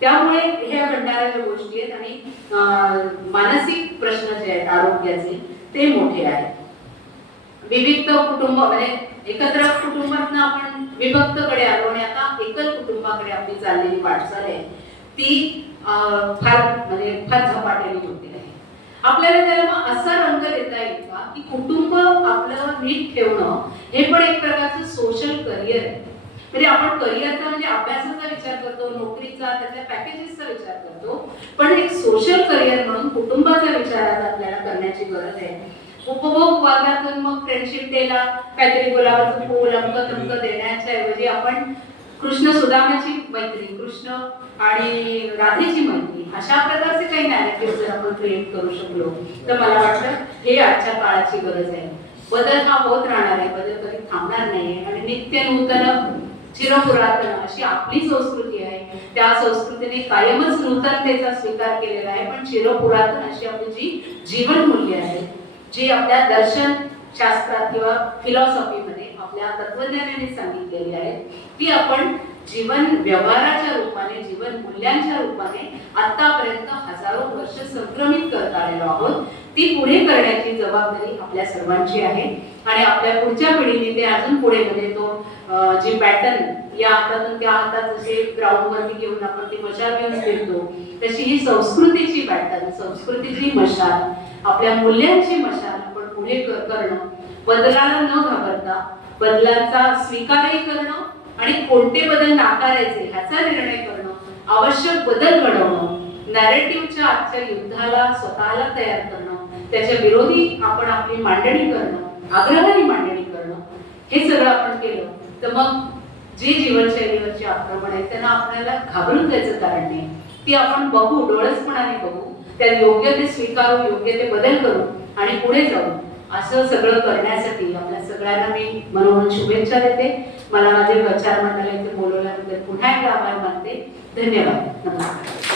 त्यामुळे ह्या घडणाऱ्या ज्या गोष्टी आहेत आणि मानसिक प्रश्न जे आहेत आरोग्याचे ते मोठे आहेत. विविध कुटुंब म्हणजे एकत्र कुटुंबातनं आपण विभक्तकडे आलो आणि आता एकल कुटुंबाकडे आपली चाललेली वाटचाल आहे ती फार झपाट्याने होते आहे. आपल्याला त्याला मग असा रंग देता येईल का की कुटुंब आपलं नीट ठेवणं हे पण एक प्रकारचं सोशल करिअर आहे. म्हणजे आपण करिअरचा म्हणजे अभ्यासाचा विचार करतो, नोकरीचा, त्याच्या पॅकेजेसचा विचार करतो, पण एक सोशल करिअर म्हणून कुटुंबाचा विचार आपल्याला करण्याची गरज आहे. उपभोग वादातून मग फ्रेंडशिप डेला काहीतरी गुलाबाचं फूल अमक देण्याच्या ऐवजी आपण कृष्ण सुदामाची मैत्री, कृष्ण आणि राधेची मैत्री अशा प्रकारचे काही नॅरेटिव्ह जर आपण क्रिएट करू शकलो तर मला वाटतं हे आजच्या काळाची गरज आहे. बदल हा होत राहणार आहे, बदल कधी थांबणार नाही आणि नित्य नूतन चिरपुरातन अशी आपली संस्कृती आहे. त्या संस्कृतीने कायमच नूतनतेचा स्वीकार केलेला आहे, पण चिरपुरातन अशी आपली जी जीवन मूल्य आहे, जी आपल्या दर्शन शास्त्रात किंवा फिलॉसॉफीमध्ये आपल्या तत्वज्ञानाने सांगितलेली आहे, ती आपण जीवन व्यवहाराच्या रूपाने, जीवन मूल्यांच्या रूपाने आतापर्यंत हजारो वर्ष संक्रमित करत आलेलो आहोत. ती पुढे करण्याची जबाबदारी आपल्या सर्वांची आहे आणि आपल्या पुढच्या पिढीने ते अजून पुढे म्हणजे तो जी पॅटर्न या हातातून त्या हातात जसे ग्राउंडवरती घेऊन आपण ती मशाल घेऊन फिरतो तशी ही संस्कृतीची पॅटर्न, संस्कृतीची मशाल, आपल्या मूल्यांची मशाल आपण पुढे करणं, बदलाला न घाबरता बदलांचा स्वीकारही करणं आणि कोणते बदल नाकारायचे ह्याचा निर्णय करणं, आवश्यक बदल घडवणं, नॅरेटिव्हच्या आजच्या युद्धाला स्वतःला तयार करणं, त्याच्या विरोधी आपण आपली मांडणी करणं, आग्रहाने मांडणी करणं, हे सगळं आपण केलं तर मग जी जीवनशैलीवरची आक्रमण आहे त्यांना आपल्याला घाबरून जायचं कारण नाही. ती आपण बघू, डोळसपणाने बघू, त्या योग्य ते स्वीकारू, योग्य ते बदल करू आणि पुढे जाऊ. असं सगळं करण्यासाठी आपल्या सगळ्यांना मी मनोमन शुभेच्छा देते. मला माझे विचार मंडळ इथे बोलवल्याबद्दल पुन्हा एकदा आभार मानते. धन्यवाद. नमस्कार.